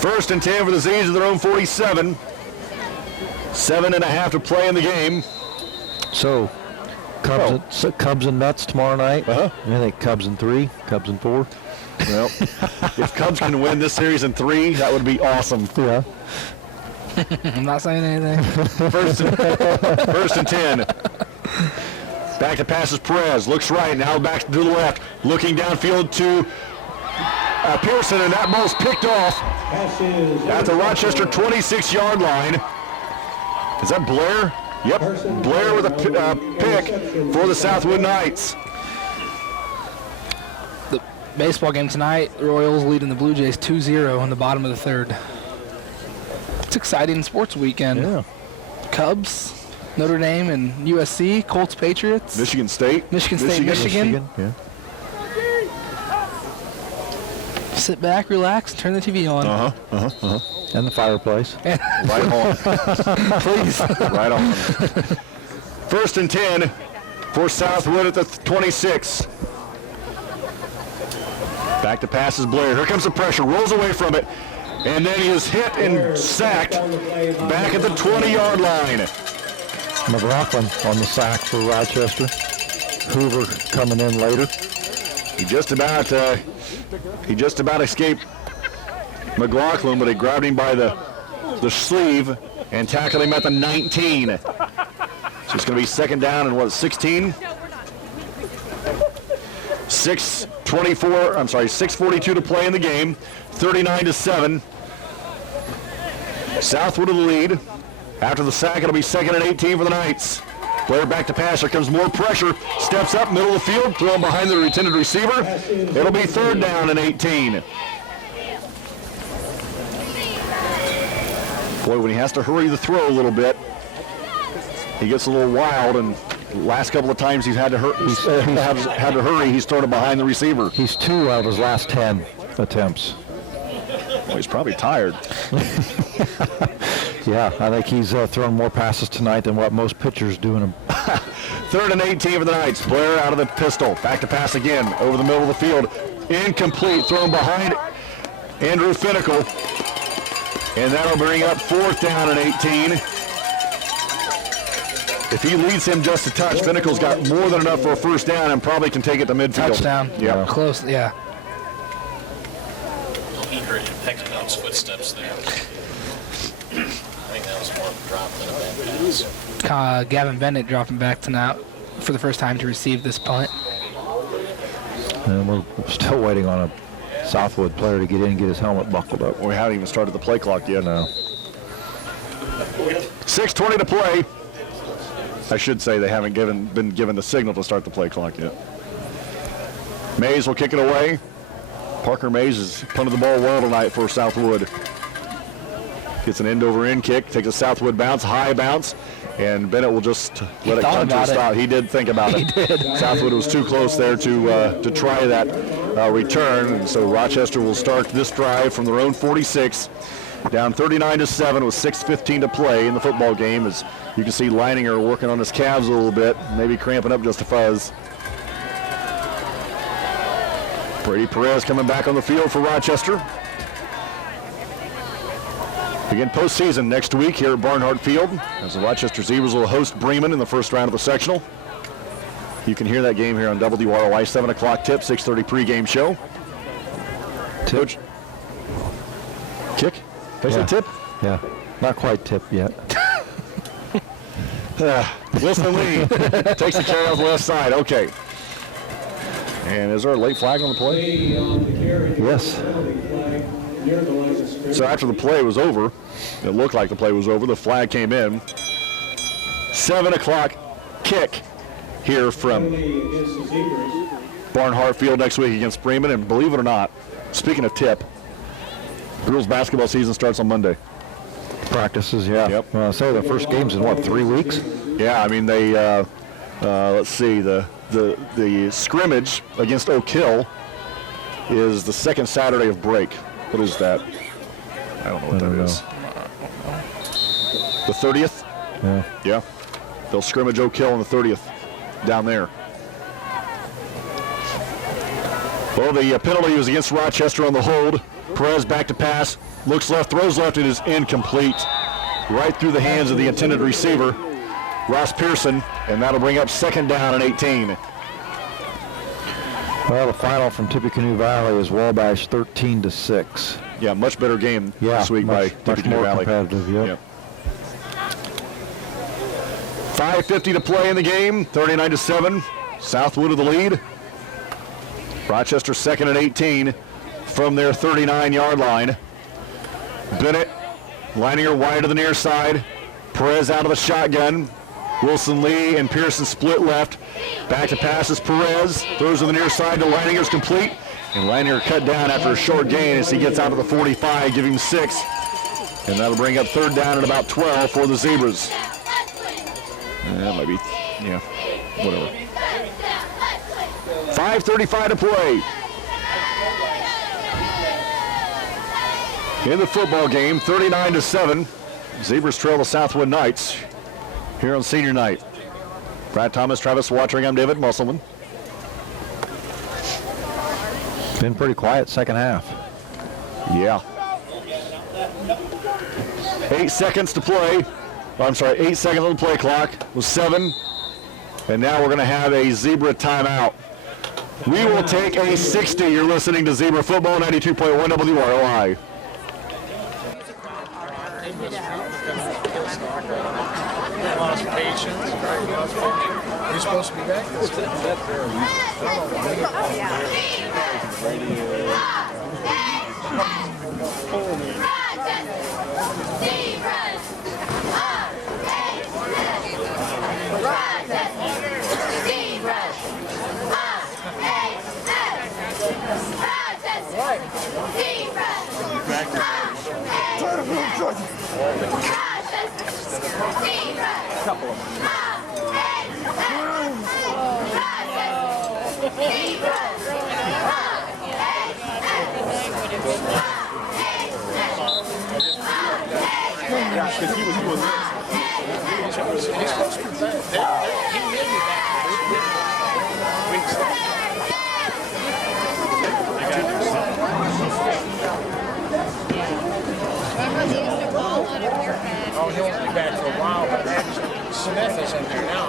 First and 10 for the Z's at their own 47. 7.5 to play in the game. So, Cubs and Nuts tomorrow night. I think Cubs in 3, Cubs in 4. Well, if Cubs can win this series in 3, that would be awesome. Yeah. I'm not saying anything. First and 10. Back to passes Perez. Looks right. Now back to the left. Looking downfield to Pearson, and that ball's picked off at the Rochester 26-yard line. Is that Blair? Yep, Blair with a pick for the Southwood Knights. The baseball game tonight, the Royals leading the Blue Jays 2-0 in the bottom of the 3rd. It's exciting sports weekend. Yeah. Cubs, Notre Dame, and USC, Colts, Patriots. Michigan State. Michigan. Yeah. Sit back, relax, turn the TV on. And the fireplace. Right on. Please. Right on. First and 10 for Southwood at the 26. Back to passes Blair. Here comes the pressure. Rolls away from it. And then he is hit and sacked back at the 20-yard line. McLaughlin on the sack for Rochester. Hoover coming in later. He just about escaped McLaughlin, but he grabbed him by the sleeve and tackled him at the 19. So it's going to be 2nd down and 16? 6:42 to play in the game. 39-7. Southwood of the lead. After the sack, it'll be 2nd and 18 for the Knights. Blair back to pass. Here comes more pressure. Steps up, middle of the field, thrown behind the intended receiver. It'll be 3rd down and 18. Boy, when he has to hurry the throw a little bit, he gets a little wild, and the last couple of times he's had to hurry, he's thrown it behind the receiver. He's 2 out of his last 10 attempts. Well, he's probably tired. Yeah, I think he's thrown more passes tonight than what most pitchers do in a 3rd and 18 for the Knights. Blair out of the pistol. Back to pass again over the middle of the field. Incomplete. Thrown behind Andrew Finnicle. And that'll bring up 4th down and 18. If he leads him just a touch, Finnicle's got more than enough for a 1st down and probably can take it to midfield. Touchdown. Yeah. Close, yeah. He heard Hexagon's footsteps there. I think that was more of a drop than a bad pass. Gavin Bennett dropping back tonight for the first time to receive this punt. And we're still waiting on a Southwood player to get in and get his helmet buckled up. We haven't even started the play clock yet. No. 6:20 to play. I should say they haven't been given the signal to start the play clock yet. Mays will kick it away. Parker Mays has punted the ball well tonight for Southwood. Gets an end-over-end kick, takes a Southwood bounce, high bounce, and Bennett will just let it thought come to a about it. stop. He did think about it. He did. Southwood was too close there to try that return, and so Rochester will start this drive from their own 46, down 39-7 with 6:15 to play in the football game. As you can see, Leininger working on his calves a little bit, maybe cramping up just a fuzz. Brady Perez coming back on the field for Rochester. Begin postseason next week here at Barnhart Field as the Rochester Zebras will host Bremen in the first round of the sectional. You can hear that game here on WROI, 7 o'clock tip, 6:30 pregame show. Coach. Kick? Did I say tip? Yeah, not quite tip yet. Wilson Lee takes the carry off the left side. Okay. And is there a late flag on the play? Yes. So after the play was over, it looked like the play was over, the flag came in. 7 o'clock kick here from Barnhart Field next week against Bremen. And believe it or not, speaking of tip, girls basketball season starts on Monday. Practices, yeah. Yep. So the first game's in, what, 3 weeks? Yeah, I mean, they, let's see, the scrimmage against Oak Hill is the second Saturday of break. What is that? I don't know what that is. The 30th? Yeah. Yeah. They'll scrimmage Oak Hill on the 30th down there. Well, the penalty was against Rochester on the hold. Perez back to pass. Looks left, throws left. It is incomplete. Right through the hands of the intended receiver, Ross Pearson, and that'll bring up second down and 18. Well, the final from Tippecanoe Valley is Wabash 13-6. Yeah, much better game this week by much Tippecanoe more Valley. competitive, yep. 5:50 to play in the game, 39-7. Southwood with the lead. Rochester second and 18 from their 39-yard line. Bennett, Leininger wide to the near side. Perez out of the shotgun. Wilson Lee and Pearson split left. Back to passes Perez. Throws to the near side to Leininger's complete. And Leininger cut down after a short gain as he gets out of the 45, giving him 6. And that'll bring up third down at about 12 for the Zebras. That might be, yeah, whatever. 5:35 to play. In the football game, 39-7. Zebras trail the Southwood Knights here on senior night. Brad Thomas, Travis Watering, I'm David Musselman. Been pretty quiet second half. Yeah. 8 seconds to play. I'm sorry, 8 seconds on the play clock. It was 7. And now we're going to have a Zebra timeout. We will take a 60. You're listening to Zebra Football, 92.1 WROI. Lost patience. You're supposed to be back. Oh, he won't be back for a while, but Smith is in there now.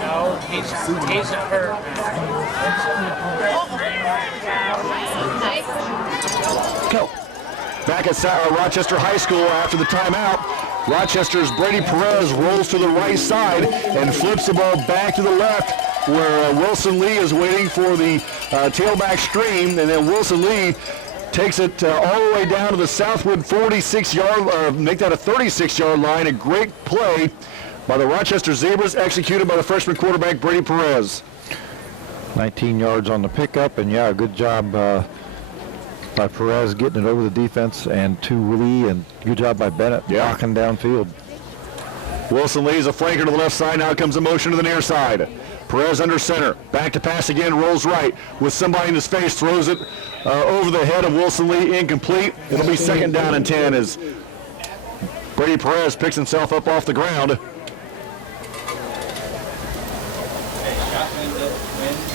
No, he's hurt. Go. Back at Rochester High School after the timeout. Rochester's Brady Perez rolls to the right side and flips the ball back to the left where Wilson Lee is waiting for the tailback stream, and then Wilson Lee takes it all the way down to the Southwood 46-yard, make that a 36-yard line. A great play by the Rochester Zebras, executed by the freshman quarterback Brady Perez. 19 yards on the pickup, and yeah, good job by Perez getting it over the defense and to Lee, and good job by Bennett blocking downfield. Wilson Lee's a flanker to the left side. Now comes a motion to the near side. Perez under center. Back to pass again. Rolls right with somebody in his face. Throws it over the head of Wilson Lee. Incomplete. It'll be 2nd down and 10 as Brady Perez picks himself up off the ground.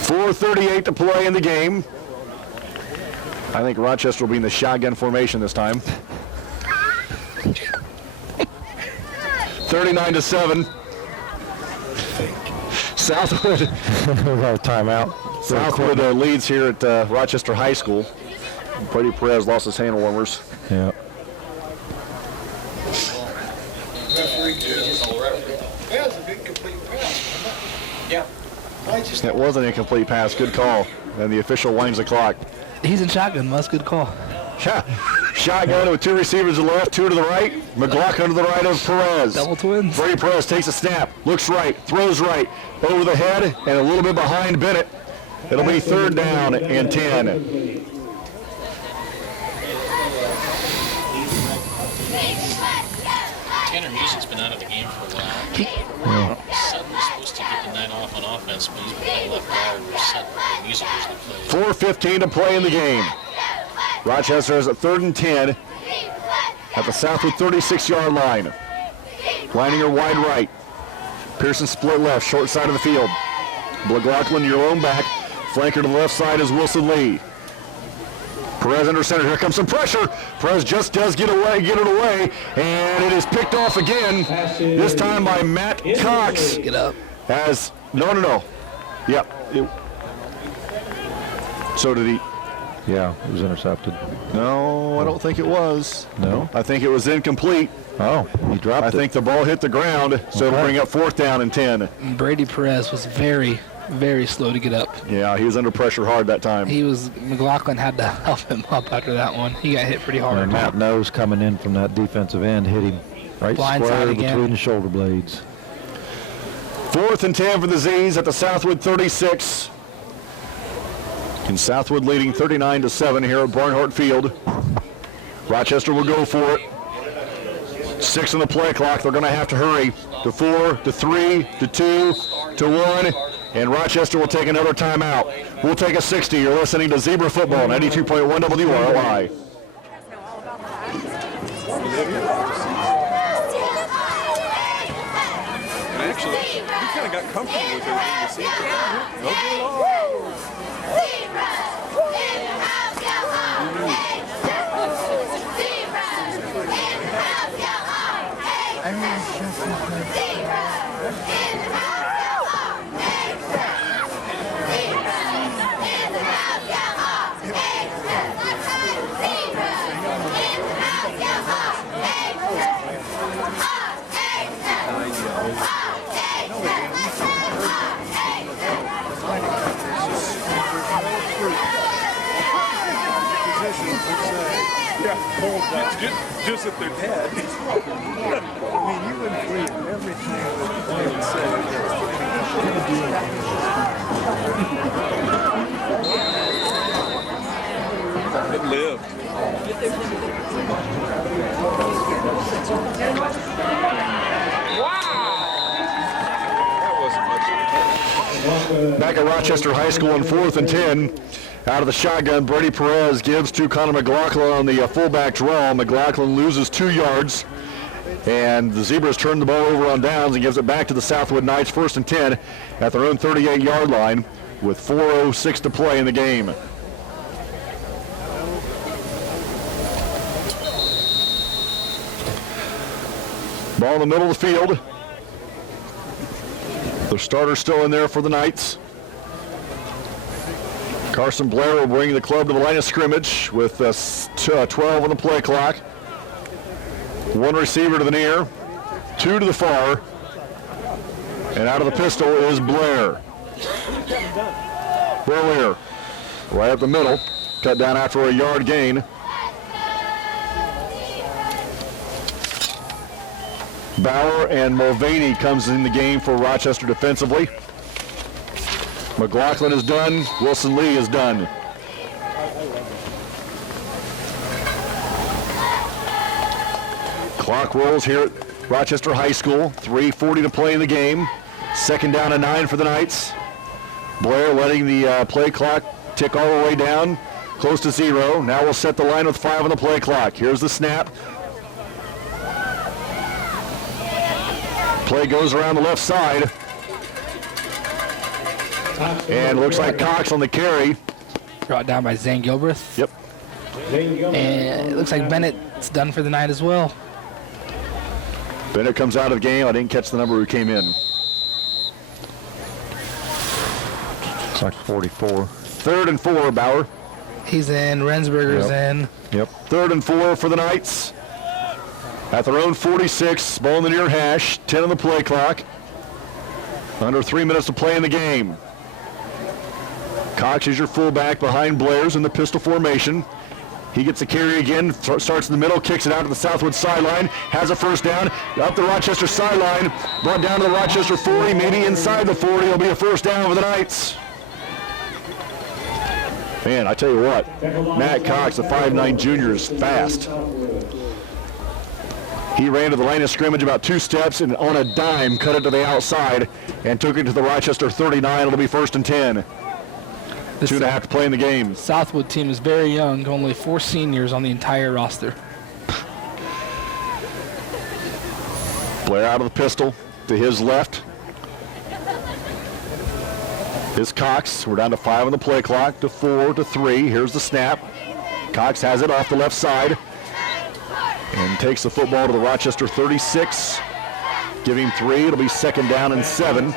4:38 to play in the game. I think Rochester will be in the shotgun formation this time. 39-7. Southwood. We got a timeout. Southwood leads here at Rochester High School. Brady Perez lost his hand warmers. Yeah. That was a big complete pass. Yeah. It was an incomplete pass. Good call. And the official winds the clock. He's in shotgun. That's a good call. Shotgun with 2 receivers to the left, 2 to the right. McLaughlin to the right of Perez. Double twins. Brady Perez takes a snap, looks right, throws right, over the head, and a little bit behind Bennett. It'll be 3rd down and 10. Tanner Music's been out of the game for a while. Sutton was supposed to get the night off on offense, but he's been playing left guard where Sutton and Music usually plays. 4:15 to play in the game. Rochester is at 3rd and 10 at the Southwood 36-yard line. Lining her wide right. Pearson split left, short side of the field. McLaughlin, your own back. Flanker to the left side is Wilson Lee. Perez under center. Here comes some pressure. Perez just does get it away, and it is picked off again. This time by Matt Cox. Get up. No. Yep. So did he. Yeah, it was intercepted. No, I don't think it was. No? I think it was incomplete. Oh, he dropped it. I think the ball hit the ground, so it'll bring up 4th down and 10. Brady Perez was very, very slow to get up. Yeah, he was under pressure hard that time. McLaughlin had to help him up after that one. He got hit pretty hard. And Matt Nose coming in from that defensive end hit him right Blind square side again. between the shoulder blades. 4th and 10 for the Z's at the Southwood 36. And Southwood leading 39-7 here at Barnhart Field. Rochester will go for it. 6 on the play clock. They're going to have to hurry to 4, to 3, to 2, to 1. And Rochester will take another timeout. We'll take a 60. You're listening to Zebra Football, 92.1 WRLI. And actually, we kind of got comfortable with everything you see. Just at their dad. I mean, you would believe everything that they would say. It lived. Wow! That wasn't much. Back at Rochester High School on 4th and 10. Out of the shotgun, Brady Perez gives to Connor McLaughlin on the fullback draw. McLaughlin loses 2 yards, and the Zebras turn the ball over on downs and gives it back to the Southwood Knights, 1st and 10 at their own 38-yard line with 4:06 to play in the game. Ball in the middle of the field. The starter's still in there for the Knights. Carson Blair will bring the club to the line of scrimmage with 12 on the play clock. 1 receiver to the near, 2 to the far, and out of the pistol is Blair. Blair, right up the middle, cut down after a yard gain. Bauer and Mulvaney comes in the game for Rochester defensively. McLaughlin is done. Wilson Lee is done. Clock rolls here at Rochester High School. 3:40 to play in the game. Second down and 9 for the Knights. Blair letting the play clock tick all the way down, close to 0. Now we'll set the line with 5 on the play clock. Here's the snap. Play goes around the left side. And looks like Cox on the carry. Brought down by Zane Gilbreth. Yep. And it looks like Bennett's done for the night as well. Bennett comes out of the game. I didn't catch the number who came in. It's like 44. 3rd and 4, Bauer. He's in. Rensberger's in. Yep. 3rd and 4 for the Knights. At their own 46, ball in the near hash, 10 on the play clock. Under 3 minutes to play in the game. Cox is your fullback behind Blair's in the pistol formation. He gets the carry again, starts in the middle, kicks it out to the Southwood sideline, has a first down, up the Rochester sideline, brought down to the Rochester 40, maybe inside the 40, it'll be a first down for the Knights. Man, I tell you what, Matt Cox, the 5'9" junior, is fast. He ran to the line of scrimmage about 2 steps and on a dime cut it to the outside and took it to the Rochester 39. It'll be 1st and 10. 2.5 to play in the game. Southwood team is very young, only 4 seniors on the entire roster. Blair out of the pistol to his left. Here's Cox. We're down to 5 on the play clock, to 4, to 3. Here's the snap. Cox has it off the left side and takes the football to the Rochester 36. Give him 3. It'll be 2nd down and 7.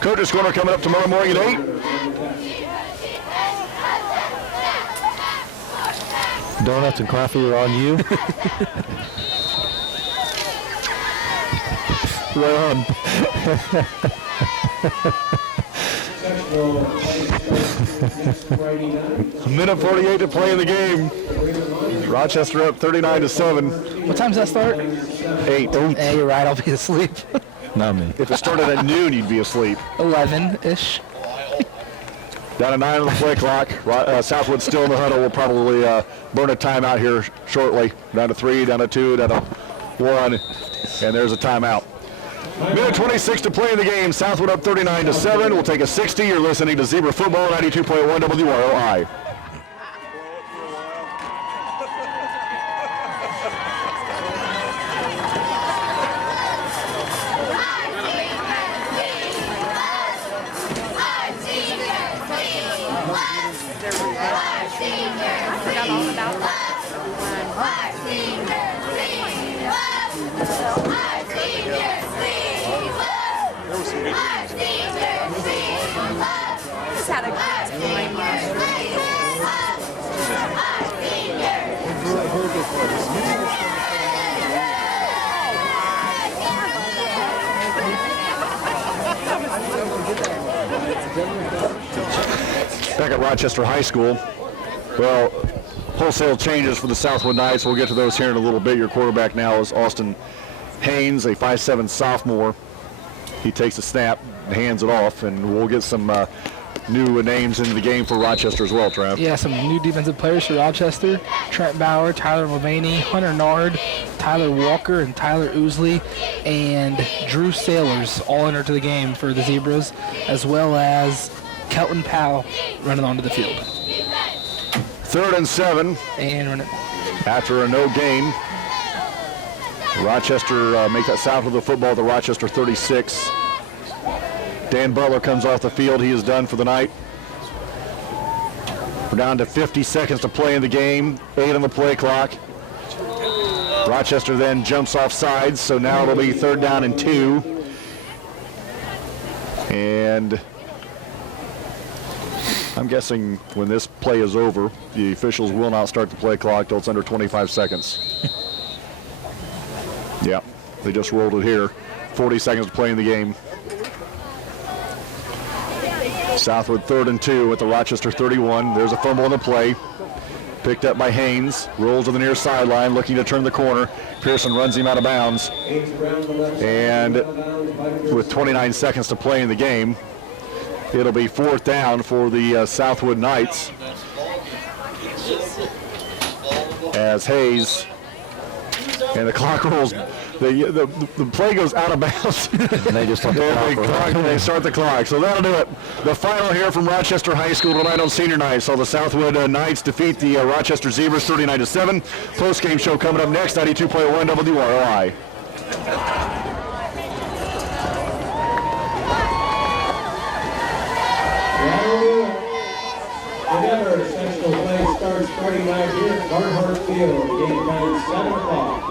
Coach's Corner coming up tomorrow morning at 8. Donuts and coffee are on you. Right on. Minute 48 to play in the game. Rochester up 39-7. What time does that start? 8. Hey, you're right. I'll be asleep. Not me. If it started at noon, you'd be asleep. 11-ish. Down to 9 on the play clock. Southwood still in the huddle. We'll probably burn a timeout here shortly. Down to 3, down to 2, down to 1, and there's a timeout. Minute 26 to play in the game. Southwood up 39-7. We'll take a 60. You're listening to Zebra Football 92.1 WROI. Back at Rochester High School. Well, wholesale changes for the Southwood Knights. We'll get to those here in a little bit. Your quarterback now is Austin Haynes, a 5'7" sophomore. He takes a snap, hands it off, and we'll get some new names into the game for Rochester as well, Trav. Yeah, some new defensive players for Rochester. Trent Bauer, Tyler Mulvaney, Hunter Nard, Tyler Walker, and Tyler Ousley, and Drew Sailors all enter to the game for the Zebras, as well as Kelton Powell running onto the field. 3rd and 7. And after a no gain, Rochester make that south of the football, the Rochester 36. Dan Butler comes off the field. He is done for the night. We're down to 50 seconds to play in the game. 8 on the play clock. Rochester then jumps off sides, so now it'll be 3rd down and 2. And I'm guessing when this play is over, the officials will not start the play clock till it's under 25 seconds. Yeah, they just rolled it here. 40 seconds to play in the game. Southwood 3rd and 2 at the Rochester 31. There's a fumble on the play. Picked up by Haynes. Rolls to the near sideline, looking to turn the corner. Pearson runs him out of bounds. And with 29 seconds to play in the game, it'll be 4th down for the Southwood Knights. As Hayes, and the clock rolls, the play goes out of bounds. And they just let the clock roll. They start the clock. So that'll do it. The final here from Rochester High School tonight on senior night. So the Southwood Knights defeat the Rochester Zebras 39-7. Post-game show coming up next, 92.1 WROI. Remember, sectional play starts starting right here at Barnhart Field. Game time 7 o'clock.